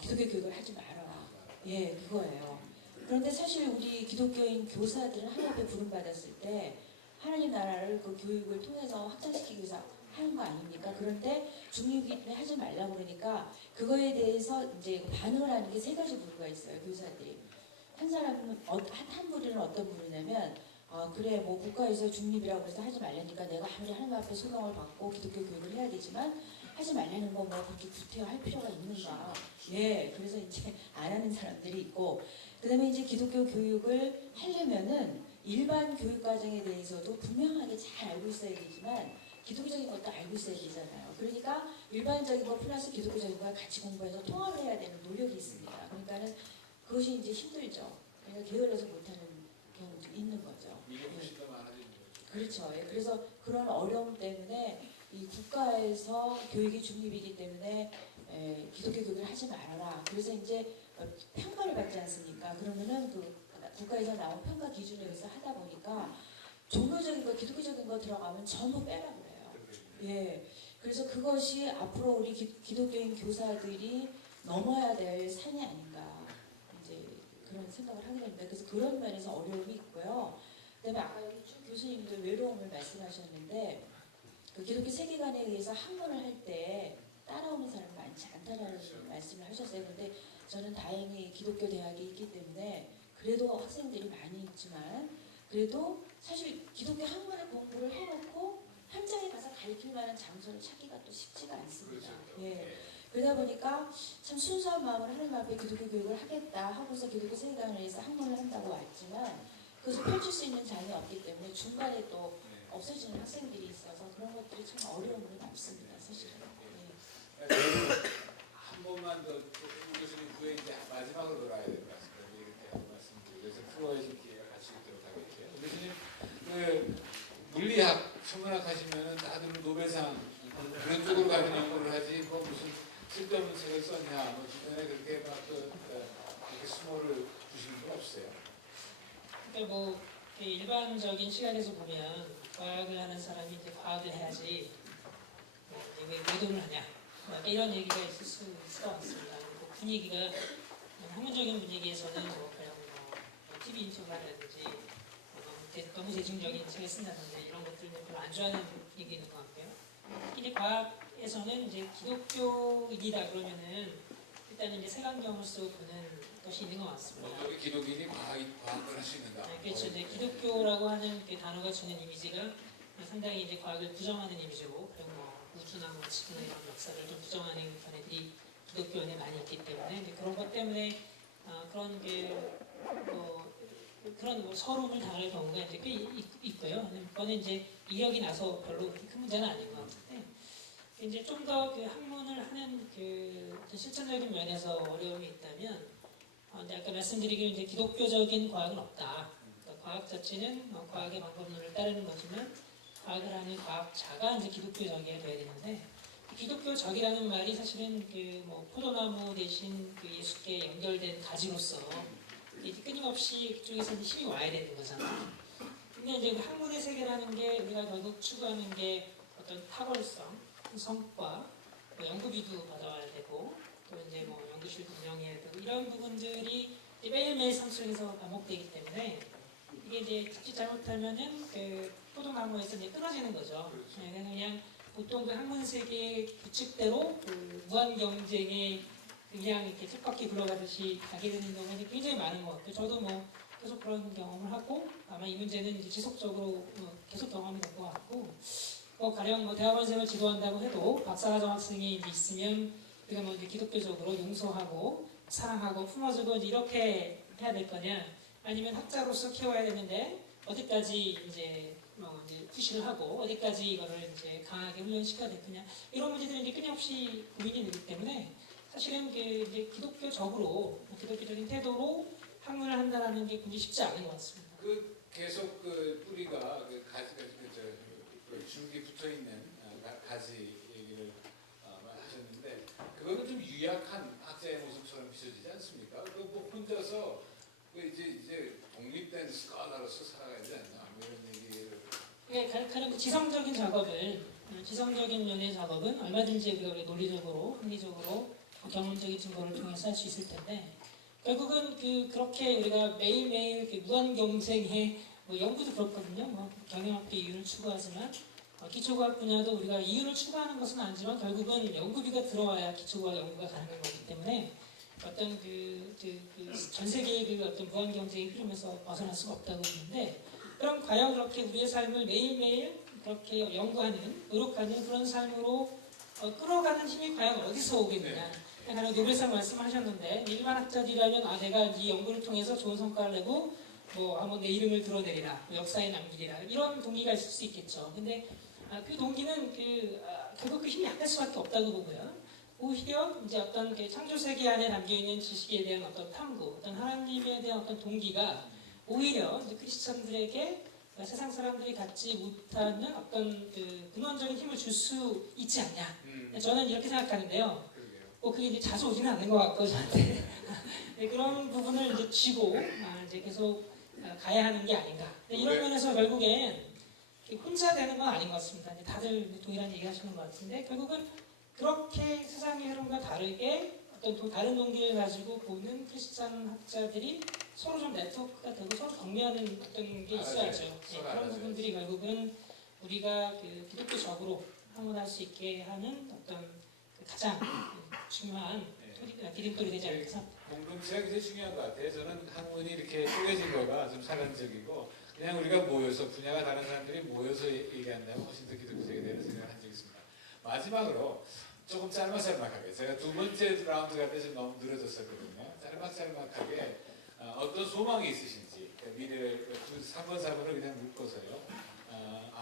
기독교 교육을 하지 말아라. 예, 그거예요. 그런데 사실 우리 기독교인 교사들은 하나님의 부름받았을 때 하나님 나라를 그 교육을 통해서 확장시키기 위해서 하는 거 아닙니까? 그런데 중립을 하지 말라고 그러니까 그거에 대해서 이제 반응을 하는 게 세 가지 부류가 있어요. 교사들이. 한 사람은 한 부류는 어떤 부류냐면 그래 뭐 국가에서 중립이라고 해서 하지 말라니까 내가 아무리 하나님 앞에 소명을 받고 기독교 교육을 해야 되지만 하지 말라는 거 뭐 그렇게 구태여 할 필요가 있는가. 예, 그래서 이제 안 하는 사람들이 있고 그 다음에 이제 기독교 교육을 하려면은 일반 교육 과정에 대해서도 분명하게 잘 알고 있어야 되지만 기독교적인 것도 알고 있어야 되잖아요. 그러니까 일반적인 거 플러스 기독교적인 거 같이 공부해서 통합을 해야 되는 노력이 있습니다. 그러니까는 그것이 이제 힘들죠. 그러니까 게을러서 못하는 경우도 있는 거죠. 이게 훨씬 더 많아지는 거죠. 그렇죠. 예, 그래서 그런 어려움 때문에 이 국가에서 교육이 중립이기 때문에 기독교 교육을 하지 말아라. 그래서 이제 평가를 받지 않습니까? 그러면은 그 국가에서 나온 평가 기준에 의해서 하다 보니까 종교적인 거, 기독교적인 거 들어가면 전부 빼라 그래요. 예. 그래서 그것이 앞으로 우리 기독교인 교사들이 넘어야 될 산이 아닌가 이제 그런 생각을 하게 됩니다. 그래서 그런 면에서 어려움이 있고요. 그다음에 아까 여기 쭉 교수님도 외로움을 말씀하셨는데 그 기독교 세계관에 의해서 학문을 할 때 따라오는 사람이 많지 않다라는 말씀을 하셨어요. 근데 저는 다행히 기독교 대학이 있기 때문에 그래도 학생들이 많이 있지만 그래도 사실 기독교 학문을 공부를 해놓고 현장에 가서 가르칠 만한 장소를 찾기가 또 쉽지가 않습니다. 예. 그러다 보니까 참 순수한 마음으로 하나님 앞에 기독교 교육을 하겠다 하고서 기독교 세계관을 위해서 학문을 한다고 왔지만 그것을 펼칠 수 있는 장이 없기 때문에 중간에 또 없어지는 학생들이 있어서 그런 것들이 참 어려움으로 남습니다. 사실은. 예. 한 번만 더 교수님 후에 이제 마지막으로 돌아야 될 것 같습니다. 이렇게 한 말씀드리고 그래서 프로에서 기회가 같이 있도록 하겠고요. 교수님 그 물리학, 천문학 하시면은 다들 노벨상 그런 쪽으로 가는 연구를 하지 뭐 무슨 쓸데없는 책을 썼냐 뭐 주변에 그렇게 막 이렇게 수모를 주시는 분 없으세요? 그러니까 뭐 일반적인 시각에서 보면 과학을 하는 사람이 이제 과학을 해야지 왜 의도를 하냐 이런 얘기가 있을 수 있을 것 같습니다. 그 분위기가 학문적인 분위기에서는 뭐 그냥 뭐 TV 인터뷰라든지 너무 대중적인 책을 쓴다든지 이런 것들을 별로 안 좋아하는 분위기 있는 것 같고요. 특히 과학에서는 이제 기독교인이다 그러면은 일단 이제 색안경을 쓰고 보는 것이 있는 것 같습니다. 우리 기독인이 과학을 할 수 있는가? 네, 그렇죠. 이제 기독교라고 하는 그 단어가 주는 이미지가 상당히 이제 과학을 부정하는 이미지고 그리고 뭐 우주나 뭐 지구나 이런 역사를 좀 부정하는 견해들이 기독교 안에 많이 있기 때문에 이제 그런 것 때문에 그런 게 그런 서름을 당할 경우가 이제 꽤 있고요. 그거는 이제 이력이 나서 별로 큰 문제는 아닌 것 같은데 이제 좀 더 그 학문을 하는 그 실천적인 면에서 어려움이 있다면 이제 아까 말씀드리기로 이제 기독교적인 과학은 없다. 그러니까 과학 자체는 과학의 방법론을 따르는 거지만 과학을 하는 과학자가 이제 기독교적이어야 되는데 기독교적이라는 말이 사실은 그 뭐 포도나무 대신 그 예수께 연결된 가지로서 끊임없이 그쪽에서 힘이 와야 되는 거잖아요. 근데 이제 학문의 세계라는 게 우리가 결국 추구하는 게 어떤 탁월성, 성과, 뭐 연구비도 받아와야 되고 또 이제 뭐 연구실도 운영해야 되고 이런 부분들이 매일매일 삶 속에서 반복되기 때문에 이게 이제 자칫 잘못하면은 그 포도나무에서 이제 끊어지는 거죠. 그냥 보통 그 학문 세계의 규칙대로 그 무한 경쟁에 그냥 이렇게 쳇바퀴 굴러가듯이 가게 되는 경우는 굉장히 많은 것 같아요. 저도 뭐 계속 그런 경험을 하고 아마 이 문제는 이제 지속적으로 계속 경험이 될 것 같고 가령 뭐 대학원생을 지도한다고 해도 박사과정 학생이 이제 있으면 우리가 뭐 이제 기독교적으로 용서하고 사랑하고 품어주고 이제 이렇게 해야 될 거냐 아니면 학자로서 키워야 되는데 어디까지 이제 이제 푸시를 하고 어디까지 이거를 이제 강하게 훈련시켜야 될 거냐 이런 문제들이 이제 끊임없이 고민이 되기 때문에 사실은 이제 기독교적으로 기독교적인 태도로 학문을 한다라는 게 굉장히 쉽지 않은 것 같습니다. 그 계속 그 뿌리가 그 가지가 그 줄기 붙어 있는 가지 얘기를 하셨는데 그거는 좀 유약한 학자의 모습처럼 비춰지지 않습니까? 그 뭐 혼자서 그 이제 독립된 스칼라로서 살아가야 되지 않나 뭐 이런 얘기를. 예, 이제 가장 지성적인 지성적인 면의 작업은 얼마든지 우리가 논리적으로, 합리적으로, 경험적인 증거를 통해서 할 수 있을 텐데 결국은 그렇게 우리가 매일매일 무한 경쟁의 연구도 그렇거든요. 경영학도 이윤을 추구하지만 기초과학 분야도 우리가 이윤을 추구하는 것은 아니지만 결국은 연구비가 들어와야 기초과학 연구가 가능한 거기 때문에 어떤 전 세계의 어떤 무한 경쟁의 흐름에서 벗어날 수가 없다고 보는데 그럼 과연 그렇게 우리의 삶을 매일매일 그렇게 연구하는, 노력하는 그런 삶으로 끌어가는 힘이 과연 어디서 오겠느냐. 가령 노벨상 말씀하셨는데 일반 학자들이라면 내가 이 연구를 통해서 좋은 성과를 내고 한번 내 이름을 드러내리라, 역사에 남기리라 이런 동기가 있을 수 있겠죠. 근데 그 동기는 결국 그 힘이 약할 수밖에 없다고 보고요. 오히려 이제 어떤 창조 세계 안에 담겨 있는 지식에 대한 어떤 탐구, 어떤 하나님에 대한 어떤 동기가 오히려 이제 크리스천들에게 세상 사람들이 갖지 못하는 어떤 근원적인 힘을 줄 수 있지 않냐. 저는 이렇게 생각하는데요. 그게 이제 자주 오지는 않는 것 같고 저한테 네, 그런 부분을 이제 쥐고 이제 계속 가야 하는 게 아닌가. 이런 면에서 결국엔 혼자 되는 건 아닌 것 같습니다. 다들 동일한 얘기 하시는 것 같은데 결국은 그렇게 세상의 흐름과 다르게 어떤 다른 동기를 가지고 보는 크리스찬 학자들이 서로 좀 네트워크가 되고 서로 격려하는 어떤 게 있어야죠. 네, 그런 부분들이 결국은 우리가 기독교적으로 한번할 수 있게 하는 어떤 가장 중요한 디딤돌이 되지 않을까 생각합니다. 공동체가 굉장히 중요한 것 같아요. 저는 학문이 이렇게 쪼개진 거가 좀 사람적이고 그냥 우리가 모여서 분야가 다른 사람들이 모여서 얘기한다면 훨씬 더 기독교적이 되는 생각을 한 적이 있습니다. 마지막으로 조금 짤막하게 제가 두 번째 라운드 갈 때 좀 너무 늘어졌었거든요. 짤막하게 어떤 소망이 있으신지 미래를 3번 4번을 그냥 묶어서요.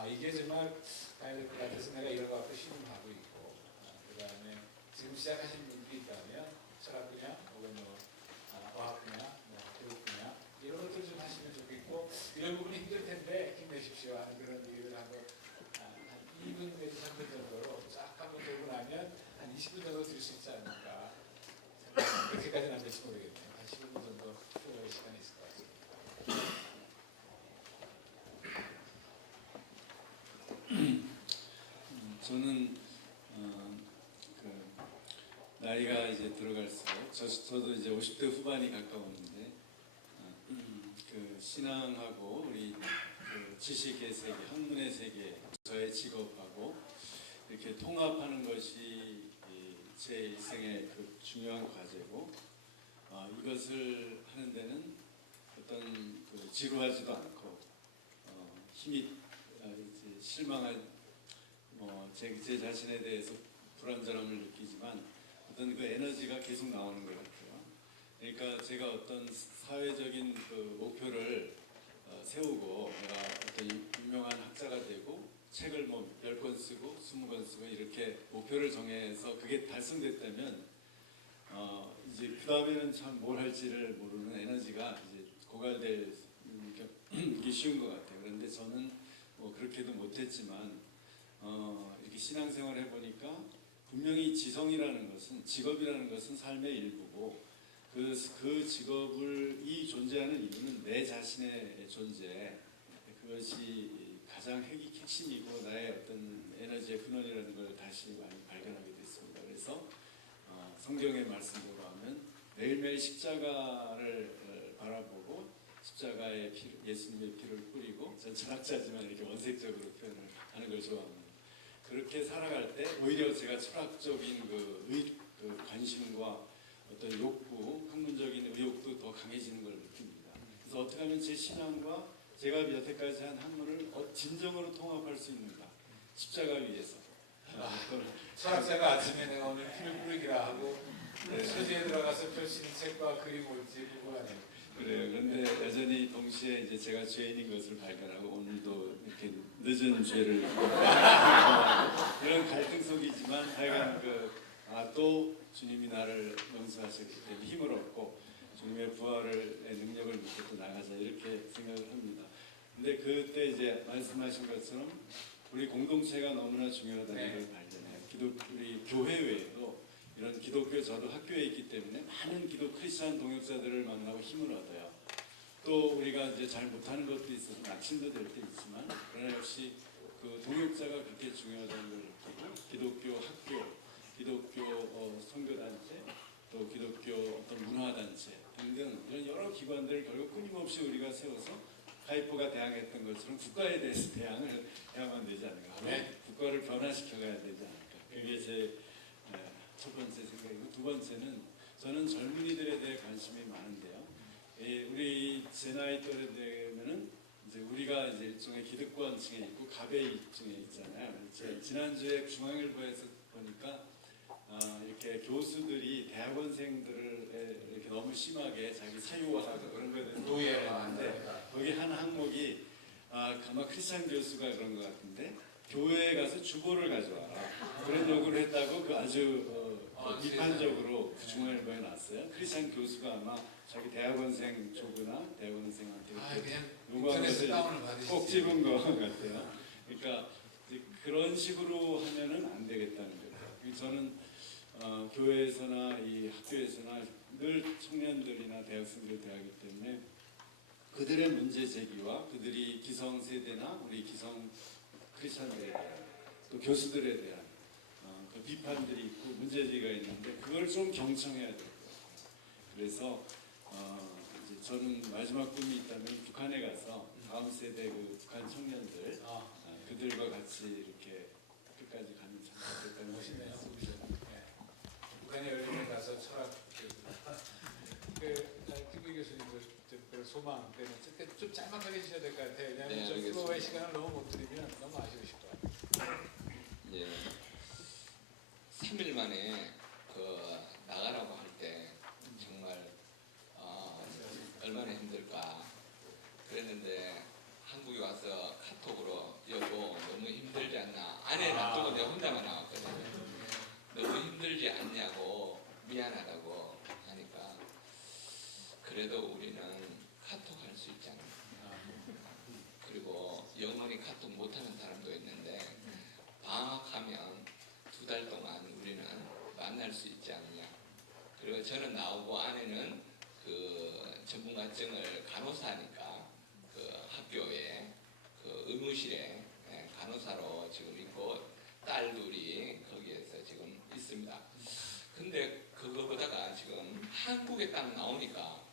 이게 정말 가야 될 것 같아서 내가 이런 거 갖고 신문하고 있고 그 다음에 지금 시작하신 분들이 있다면 철학 분야 혹은 과학 분야, 교육 분야 이런 것들 좀 하시면 좋겠고 이런 부분이 힘들 텐데 힘내십시오 하는 그런 얘기를 하고 한 2분 내지 3분 정도로 쫙 한번 돌고 나면 한 20분 정도 드릴 수 있지 않을까. 그렇게까지는 안 될지 모르겠네요. 한 15분 정도 풀어갈 시간이 있을 것 같습니다. 저는 나이가 이제 들어갈수록 저도 이제 50대 후반이 가까웠는데 신앙하고 우리 지식의 세계, 학문의 세계, 저의 직업하고 이렇게 통합하는 것이 제 일생의 중요한 과제고 이것을 하는 데는 어떤 지루하지도 않고 힘이 실망할 제 자신에 대해서 불완전함을 느끼지만 어떤 그 에너지가 계속 나오는 것 같아요. 그러니까 제가 어떤 사회적인 목표를 세우고 내가 어떤 유명한 학자가 되고 책을 10권 쓰고 20권 쓰고 이렇게 목표를 정해서 그게 달성됐다면 이제 그 다음에는 참 뭘 할지를 모르는 에너지가 이제 고갈될 게 쉬운 것 같아요. 그런데 저는 그렇게도 못했지만 이렇게 신앙생활을 해보니까 분명히 지성이라는 것은 직업이라는 것은 삶의 일부고 그 직업이 존재하는 이유는 내 자신의 존재 그것이 가장 핵심이고 나의 어떤 에너지의 근원이라는 걸 다시 많이 발견하게 됐습니다. 그래서 성경의 말씀대로 하면 매일매일 십자가를 바라보고 십자가의 예수님의 피를 뿌리고 전 철학자지만 이렇게 원색적으로 표현을 하는 걸 좋아합니다. 그렇게 살아갈 때 오히려 제가 철학적인 관심과 어떤 욕구, 학문적인 의욕도 더 강해지는 걸 느낍니다. 그래서 어떻게 하면 제 신앙과 제가 여태까지 한 학문을 진정으로 통합할 수 있는가? 십자가 위에서. 철학자가 아침에 내가 오늘 피를 뿌리기라 하고 서재에 들어가서 펼치는 책과 그림 올지 보고 하네요. 그래요. 그런데 여전히 동시에 이제 제가 죄인인 것을 발견하고 오늘도 이렇게 늦은 죄를 이런 갈등 속이지만 하여간 또 주님이 나를 용서하셨기 때문에 힘을 얻고 주님의 부활의 능력을 믿고 또 나가자 이렇게 생각을 합니다. 근데 그때 이제 말씀하신 것처럼 우리 공동체가 너무나 중요하다는 걸 발견해요. 우리 교회 외에도 이런 기독교 저도 학교에 있기 때문에 많은 크리스찬 동역자들을 만나고 힘을 얻어요. 또 우리가 이제 잘 못하는 것도 있어서 낙심도 될 때 있지만 그러나 역시 그 동역자가 그렇게 중요하다는 걸 느끼고 기독교 학교, 기독교 선교단체, 또 기독교 어떤 문화단체 등등 이런 여러 기관들을 결국 끊임없이 우리가 세워서 가이포가 대항했던 것처럼 국가에 대해서 대항을 해야만 되지 않을까. 네. 국가를 변화시켜가야 되지 않을까. 그게 제 첫 번째 생각이고, 두 번째는 저는 젊은이들에 대해 관심이 많은데요. 우리 제 나이 또래 되면은 이제 우리가 이제 일종의 기득권층에 있고 가베이층에 있잖아요. 지난주에 중앙일보에서 보니까 이렇게 교수들이 대학원생들을 이렇게 너무 심하게 자기 사유화하고 그런 거에 대해서 노예하는데 거기 한 항목이 아마 크리스찬 교수가 그런 것 같은데 교회에 가서 주보를 가져와라 그런 요구를 했다고 그 아주 비판적으로 그 중앙일보에 났어요. 크리스찬 교수가 아마 자기 대학원생 조그나 대학원생한테 그냥 요구한 인터넷 것을 다운을 받으시지. 꼭 집은 것 같아요. 그러니까 이제 그런 식으로 하면은 안 되겠다는 거죠. 저는 교회에서나 이 학교에서나 늘 청년들이나 대학생들을 대하기 때문에 그들의 문제 제기와 그들이 기성 세대나 우리 기성 크리스천들에 대한 또 교수들에 대한 그 비판들이 있고 문제 제기가 있는데 그걸 좀 경청해야 될 것 같아요. 그래서 이제 저는 마지막 꿈이 있다면 북한에 가서 다음 세대 그 북한 청년들 그들과 같이 이렇게 끝까지 가는 참 좋겠다는 멋있네요. 생각이 듭니다. 북한에 열린에 가서 철학 김규 교수님도 그 소망 때문에 좀 짤막하게 해주셔야 될 것 같아요. 왜냐하면 네, 좀 알겠습니다. 플로우의 시간을 너무 못 드리면 너무 아쉬우실 것 같아요. 예. 3일 만에 나가라고 할 때 정말 얼마나 힘들까 그랬는데 한국에 와서 카톡으로 여보 너무 힘들지 않나 아내 놔두고 내가 혼자만 나왔거든요. 너무 힘들지 않냐고 미안하다고 하니까 그래도 우리는 카톡 할 수 있지 않나. 그리고 영원히 카톡 못하는 사람도 있는데 방학하면 2달 동안 우리는 만날 수 있지 않느냐. 그리고 저는 나오고 아내는 그 전문가증을 간호사니까 그 학교에 그 의무실에 간호사로 지금 있고 딸 둘이 거기에서 지금 있습니다. 근데 그거보다가 지금 한국에 딱 나오니까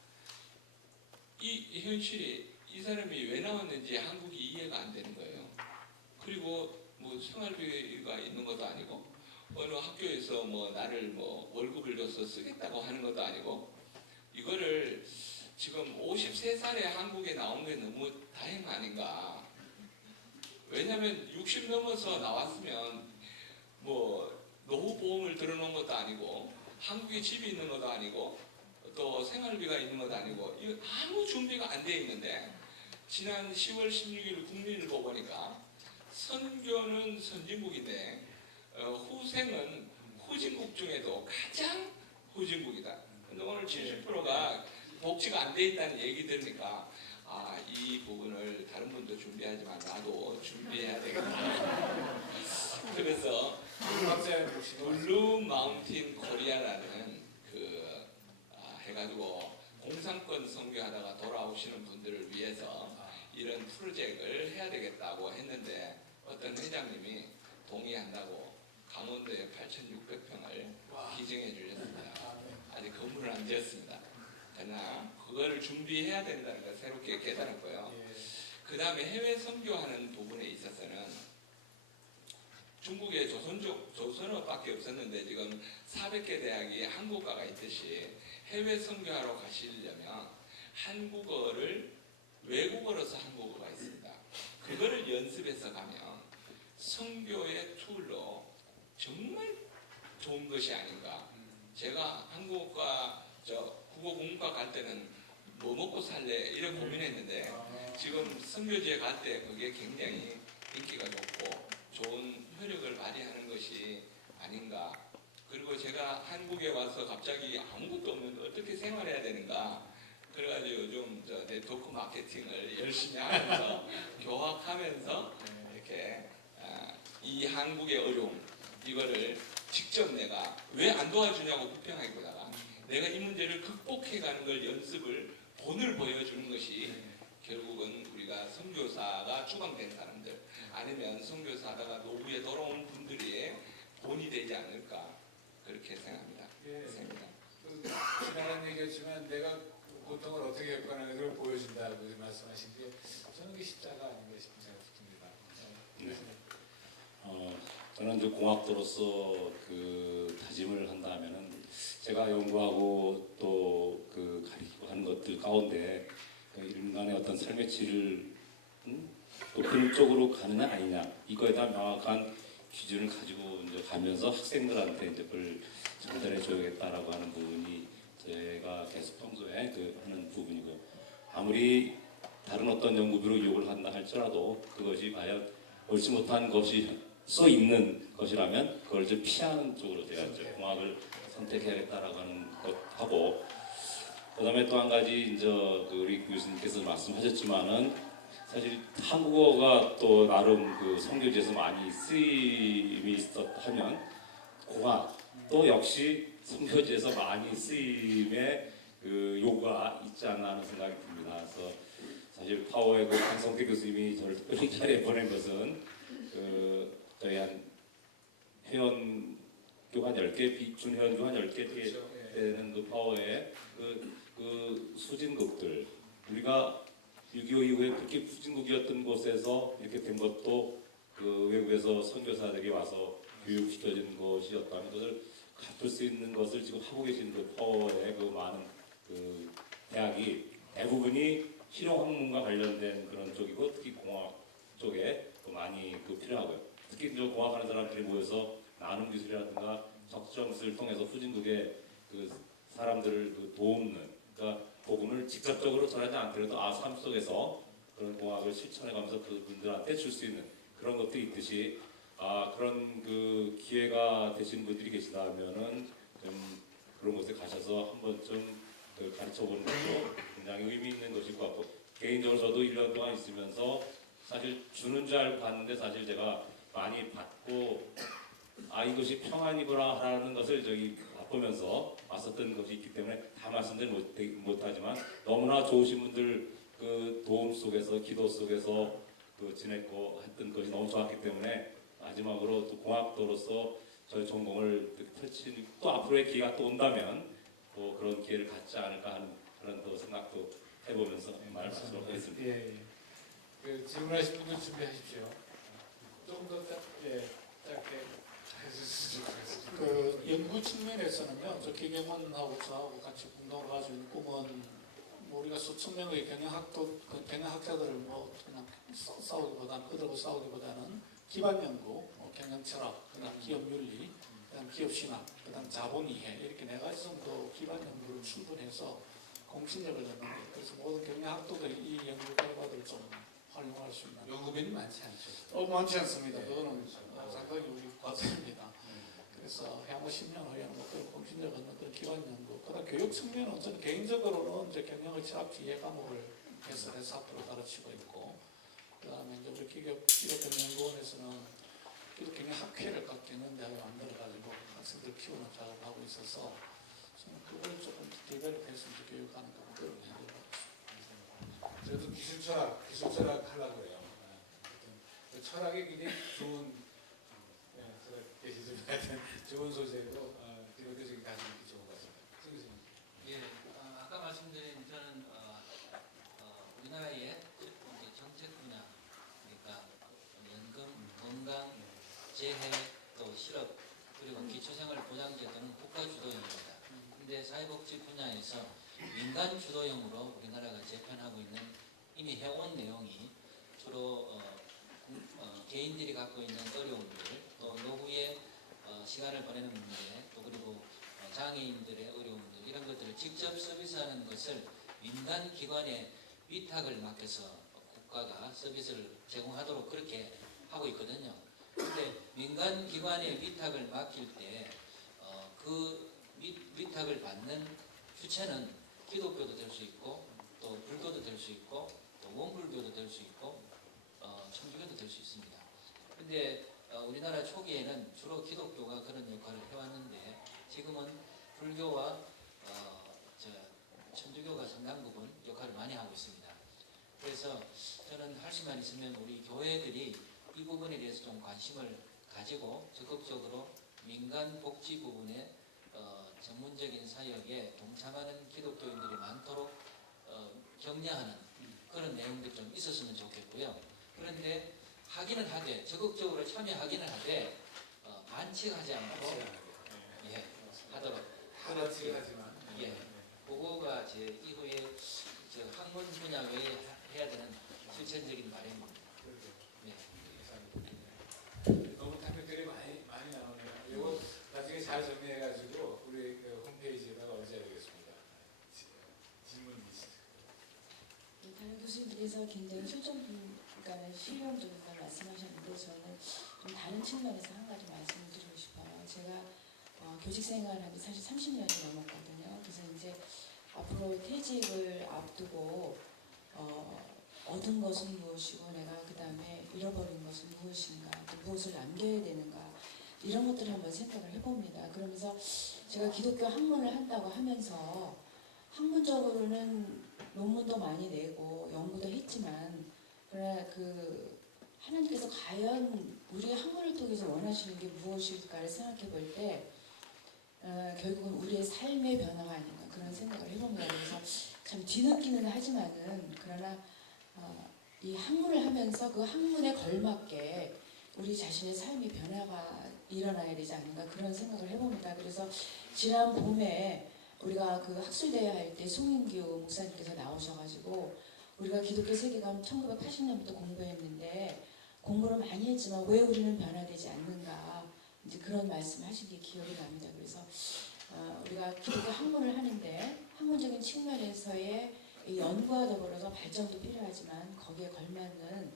이 현실이 이 사람이 왜 나왔는지 한국이 이해가 안 되는 거예요. 그리고 뭐 생활비가 있는 것도 아니고 어느 학교에서 뭐 나를 뭐 월급을 줘서 쓰겠다고 하는 것도 아니고 이거를 지금 53살에 한국에 나온 게 너무 다행 아닌가. 왜냐하면 60 넘어서 나왔으면 뭐 노후보험을 들어놓은 것도 아니고 한국에 집이 있는 것도 아니고 또 생활비가 있는 것도 아니고 이거 아무 준비가 안 돼 있는데 지난 10월 16일 국민일보 보니까 선교는 선진국인데 후생은 후진국 중에도 가장 후진국이다. 근데 오늘 70%가 복지가 안 돼 있다는 얘기 들으니까 이 부분을 다른 분도 준비하지만 나도 준비해야 되겠다. 그래서 블루 마운틴 코리아라는 해가지고 공산권 선교하다가 돌아오시는 분들을 위해서 이런 프로젝트를 해야 되겠다고 했는데 어떤 회장님이 동의한다고 강원도에 8,600평을 기증해 주셨습니다. 아직 건물을 안 지었습니다. 그러나 그거를 준비해야 된다는 걸 새롭게 깨달았고요. 그 다음에 해외 선교하는 부분에 있어서는 중국에 조선어밖에 없었는데 지금 400개 대학이 한국과가 있듯이 해외 선교하러 가시려면 한국어를 외국어로서 한국어가 있습니다. 그거를 연습해서 가면 선교의 툴로 정말 좋은 것이 아닌가. 제가 한국과 국어 공부과 갈 때는 뭐 먹고 살래 이런 고민했는데 지금 선교지에 갈 때 그게 굉장히 인기가 좋고 좋은 효력을 발휘하는 것이 아닌가. 그리고 제가 한국에 와서 갑자기 아무것도 없는데 어떻게 생활해야 되는가. 그래가지고 요즘 네트워크 마케팅을 열심히 하면서 교학하면서 이렇게 이 한국의 어려움 이거를 직접 내가 왜 안 도와주냐고 불평하기보다가 내가 이 문제를 극복해가는 걸 연습을 본을 보여주는 것이 결국은 우리가 선교사가 추방된 사람들 아니면 선교사다가 노부에 돌아온 분들이 본이 되지 않을까 그렇게 생각합니다. 예. 생각합니다. 지나간 얘기였지만 내가 고통을 어떻게 겪거나 그걸 보여준다고 말씀하신 게 저는 그게 십자가 아닌가 싶은 생각이 듭니다. 저는 이제 공학도로서 그 다짐을 한다면은 제가 연구하고 또 그 가리키고 하는 것들 가운데 그 인간의 어떤 삶의 질을 높이는 쪽으로 가느냐 아니냐 이거에 대한 명확한 기준을 가지고 이제 가면서 학생들한테 이제 그걸 전달해 줘야겠다라고 하는 부분이 제가 계속 평소에 그 하는 부분이고요. 아무리 다른 어떤 연구비로 유혹을 한다 할지라도 그것이 과연 옳지 못한 것이 써 있는 것이라면 그걸 좀 피하는 쪽으로 돼야죠. 공학을 선택해야겠다라고 하는 것하고 그다음에 또 한 가지 이제 그 우리 교수님께서 말씀하셨지만은 사실 한국어가 또 나름 그 선교지에서 많이 쓰임이 있었다면 공학 또 역시 선교지에서 많이 쓰임의 그 요구가 있지 않나 하는 생각이 듭니다. 그래서 사실 파워의 그 강성태 교수님이 저를 특별히 자리에 보낸 것은 그 저희 한 회원교가 한 10개, 비준 회원교가 한 10개 되는 그 파워의 그 수진국들 우리가 6.25 이후에 그렇게 후진국이었던 곳에서 이렇게 된 것도 그 외국에서 선교사들이 와서 교육시켜준 것이었다면 그것을 갚을 수 있는 것을 지금 하고 계신 그 파워의 그 많은 그 대학이 대부분이 실용학문과 관련된 그런 쪽이고 특히 공학 쪽에 많이 그 필요하고요. 특히 저 공학하는 사람들이 모여서 나눔 기술이라든가 적정 기술을 통해서 후진국의 그 사람들을 그 도움는 그러니까 복음을 직접적으로 전하지 않더라도 삶 속에서 그런 공학을 실천해가면서 그분들한테 줄 수 있는 그런 것도 있듯이 그런 그 기회가 되신 분들이 계시다면은 좀 그런 곳에 가셔서 한 번쯤 그 가르쳐보는 것도 굉장히 의미 있는 것일 것 같고 개인적으로 저도 1년 동안 있으면서 사실 주는 줄 알고 갔는데 사실 제가 많이 받고 이것이 평안이구나 하는 것을 바쁘면서 왔었던 것이 있기 때문에 다 말씀드리 못하지만 너무나 좋으신 분들 그 도움 속에서 기도 속에서 그 지냈고 했던 것이 너무 좋았기 때문에 마지막으로 또 공학도로서 저희 전공을 펼친 또 앞으로의 기회가 또 온다면 또 그런 기회를 갖지 않을까 하는 그런 또 생각도 해보면서 말씀드리도록 하겠습니다. 예. 그 질문하신 분들 준비하십시오. 조금 더 짧게 해주시면 좋겠습니다. 그 연구 측면에서는요, 저 기경원하고 저하고 같이 공동을 가지고 있는 꿈은 우리가 수천 명의 경영학자들을 뭐 그냥 싸우기보다는 끄들고 싸우기보다는 기반 연구, 경영 철학, 그다음 기업 윤리, 그다음 기업 신학, 그다음 자본 이해 이렇게 4가지 정도 기반 연구를 충분해서 공신력을 얻는 거예요. 그래서 모든 경영학도들이 이 연구 결과들을 좀 활용할 수 있는. 연구비는 많지 않죠. 많지 않습니다. 그거는 상당히 우리 과제입니다. 그래서 향후 10년 후에는 그런 공신력 얻는 그런 기반 연구, 그다음 교육 측면은 저는 개인적으로는 이제 경영의 철학 지혜 과목을 개설해서 앞으로 가르치고 있고, 그다음에 이제 우리 기독경연구원에서는 기독경영학회를 각 경영대학에 만들어가지고 학생들 키우는 작업을 하고 있어서 저는 그걸 조금 디벨롭해서 교육하는 그런 연구를 하고 있습니다. 저도 기술철학 하려고 그래요. 그 철학이 굉장히 좋은 제가 계시지 하여튼 좋은 소재고 기독교적인 가슴이 좋은 것 같습니다. 예, 아까 말씀드린 저는 우리나라의 정책 분야, 그러니까 연금, 건강, 재해, 또 실업, 그리고 기초생활 보장제 등은 국가 주도형입니다. 근데 사회복지 분야에서 민간 주도형으로 우리나라가 재편하고 있는 이미 해온 내용이 주로 개인들이 갖고 있는 어려움들, 또 노후의 시간을 보내는 문제, 또 그리고 장애인들의 어려움들 이런 것들을 직접 서비스하는 것을 민간 기관에 위탁을 맡겨서 국가가 서비스를 제공하도록 그렇게 하고 있거든요. 그런데 민간 기관에 위탁을 맡길 때 그 위탁을 받는 주체는 기독교도 될 수 있고 또 불교도 될 수 있고 또 원불교도 될 수 있고 천주교도 될 수 있습니다. 그런데 우리나라 초기에는 주로 기독교가 그런 역할을 해왔는데 지금은 불교와 천주교가 상당 부분 역할을 많이 하고 있습니다. 그래서 수만 있으면 우리 교회들이 이 부분에 대해서 좀 관심을 가지고 적극적으로 민간 복지 부분에 전문적인 사역에 동참하는 기독교인들이 많도록 격려하는 그런 내용들이 좀 있었으면 좋겠고요. 그런데 하기는 하되 적극적으로 참여하기는 하되 반칙하지 않고 예, 하도록 하나씩 하지만 예, 그거가 제 이후에 저 학문 분야 외에 해야 되는 실천적인 바람입니다. 예. 너무 답변들이 많이 나오네요. 이거 나중에 잘 정리해가지고 우리 그 홈페이지에다가 올려드리겠습니다. 질문 있으세요? 다른 교수님께서 굉장히 그러니까 실용적인 걸 말씀하셨는데 저는 좀 다른 측면에서 한 가지 말씀을 드리고 싶어요. 제가 교직 생활한 지 사실 30년이 넘었거든요. 그래서 이제 앞으로 퇴직을 앞두고 얻은 것은 무엇이고 내가 그 다음에 잃어버린 것은 무엇인가, 또 무엇을 남겨야 되는가 이런 것들을 한번 생각을 해봅니다. 그러면서 제가 기독교 학문을 한다고 하면서 학문적으로는 논문도 많이 내고 연구도 했지만 그러나 그 하나님께서 과연 우리 학문을 통해서 원하시는 게 무엇일까를 생각해 볼 때 결국은 우리의 삶의 변화가 아닌가 그런 생각을 해봅니다. 그래서 참 뒤늦기는 하지만은 그러나 이 학문을 하면서 그 학문에 걸맞게 우리 자신의 삶의 변화가 일어나야 되지 않는가 그런 생각을 해봅니다. 그래서 지난 봄에 우리가 그 학술대회 할 때 송인규 목사님께서 나오셔가지고 우리가 기독교 세계관 1980년부터 공부했는데 공부를 많이 했지만 왜 우리는 변화되지 않는가 이제 그런 말씀을 하신 게 기억이 납니다. 그래서 우리가 기독교 학문을 하는데 학문적인 측면에서의 이 연구와 더불어서 발전도 필요하지만 거기에 걸맞는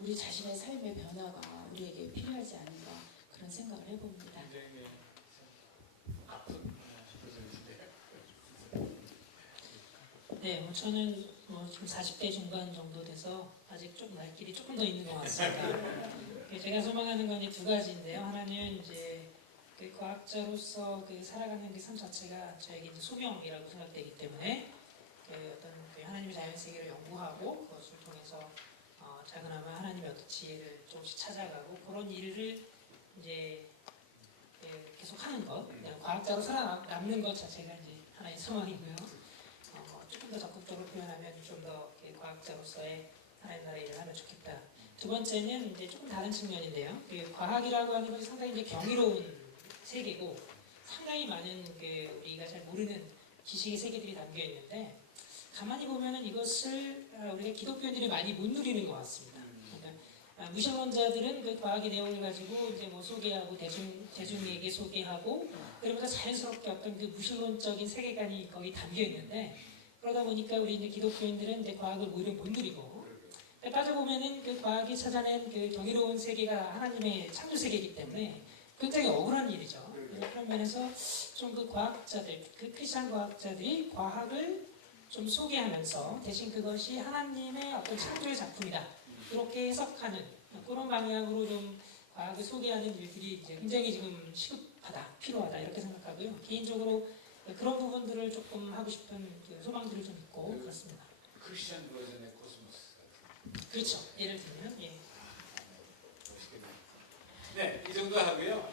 우리 자신의 삶의 변화가 우리에게 필요하지 않은가 그런 생각을 해봅니다. 굉장히 아픈 교수님인데요. 네, 저는 지금 40대 중반 정도 돼서 아직 좀 날 길이 조금 더 있는 것 같습니다. 제가 소망하는 건 이 두 가지인데요. 하나는 이제 그 과학자로서 그 살아가는 그 삶 자체가 저에게 이제 소명이라고 생각되기 때문에 그 어떤 그 하나님의 자연 세계를 연구하고 그것을 통해서 작은아마 하나님의 어떤 지혜를 조금씩 찾아가고 그런 일을 이제 계속 하는 것, 그냥 과학자로 살아남는 것 자체가 이제 하나의 소망이고요. 조금 더 적극적으로 표현하면 좀 더 과학자로서의 하나님 나라의 일을 하면 좋겠다. 두 번째는 이제 조금 다른 측면인데요. 그 과학이라고 하는 것이 상당히 이제 경이로운 세계고 상당히 많은 그 우리가 잘 모르는 지식의 세계들이 담겨 있는데 가만히 보면은 이것을 우리가 기독교인들이 많이 못 누리는 것 같습니다. 그러니까 무신론자들은 그 과학의 내용을 가지고 이제 뭐 소개하고 대중에게 소개하고 그러면서 자연스럽게 어떤 그 무신론적인 세계관이 거기 담겨 있는데 그러다 보니까 우리 이제 기독교인들은 이제 과학을 오히려 못 누리고 따져보면은 그 과학이 찾아낸 그 경이로운 세계가 하나님의 창조 세계이기 때문에 굉장히 억울한 일이죠. 그런 면에서 좀 그 과학자들, 그 크리스찬 과학자들이 과학을 좀 소개하면서 대신 그것이 하나님의 어떤 창조의 작품이다. 그렇게 해석하는 그런 방향으로 좀 과학을 소개하는 일들이 이제 굉장히 지금 시급하다, 필요하다 이렇게 생각하고요. 개인적으로 그런 부분들을 조금 하고 싶은 그 소망들이 좀 있고 그렇습니다. 크리스천 버전의 코스모스 같은. 그렇죠. 예를 들면 예. 멋있겠네요. 네, 이 정도 하고요.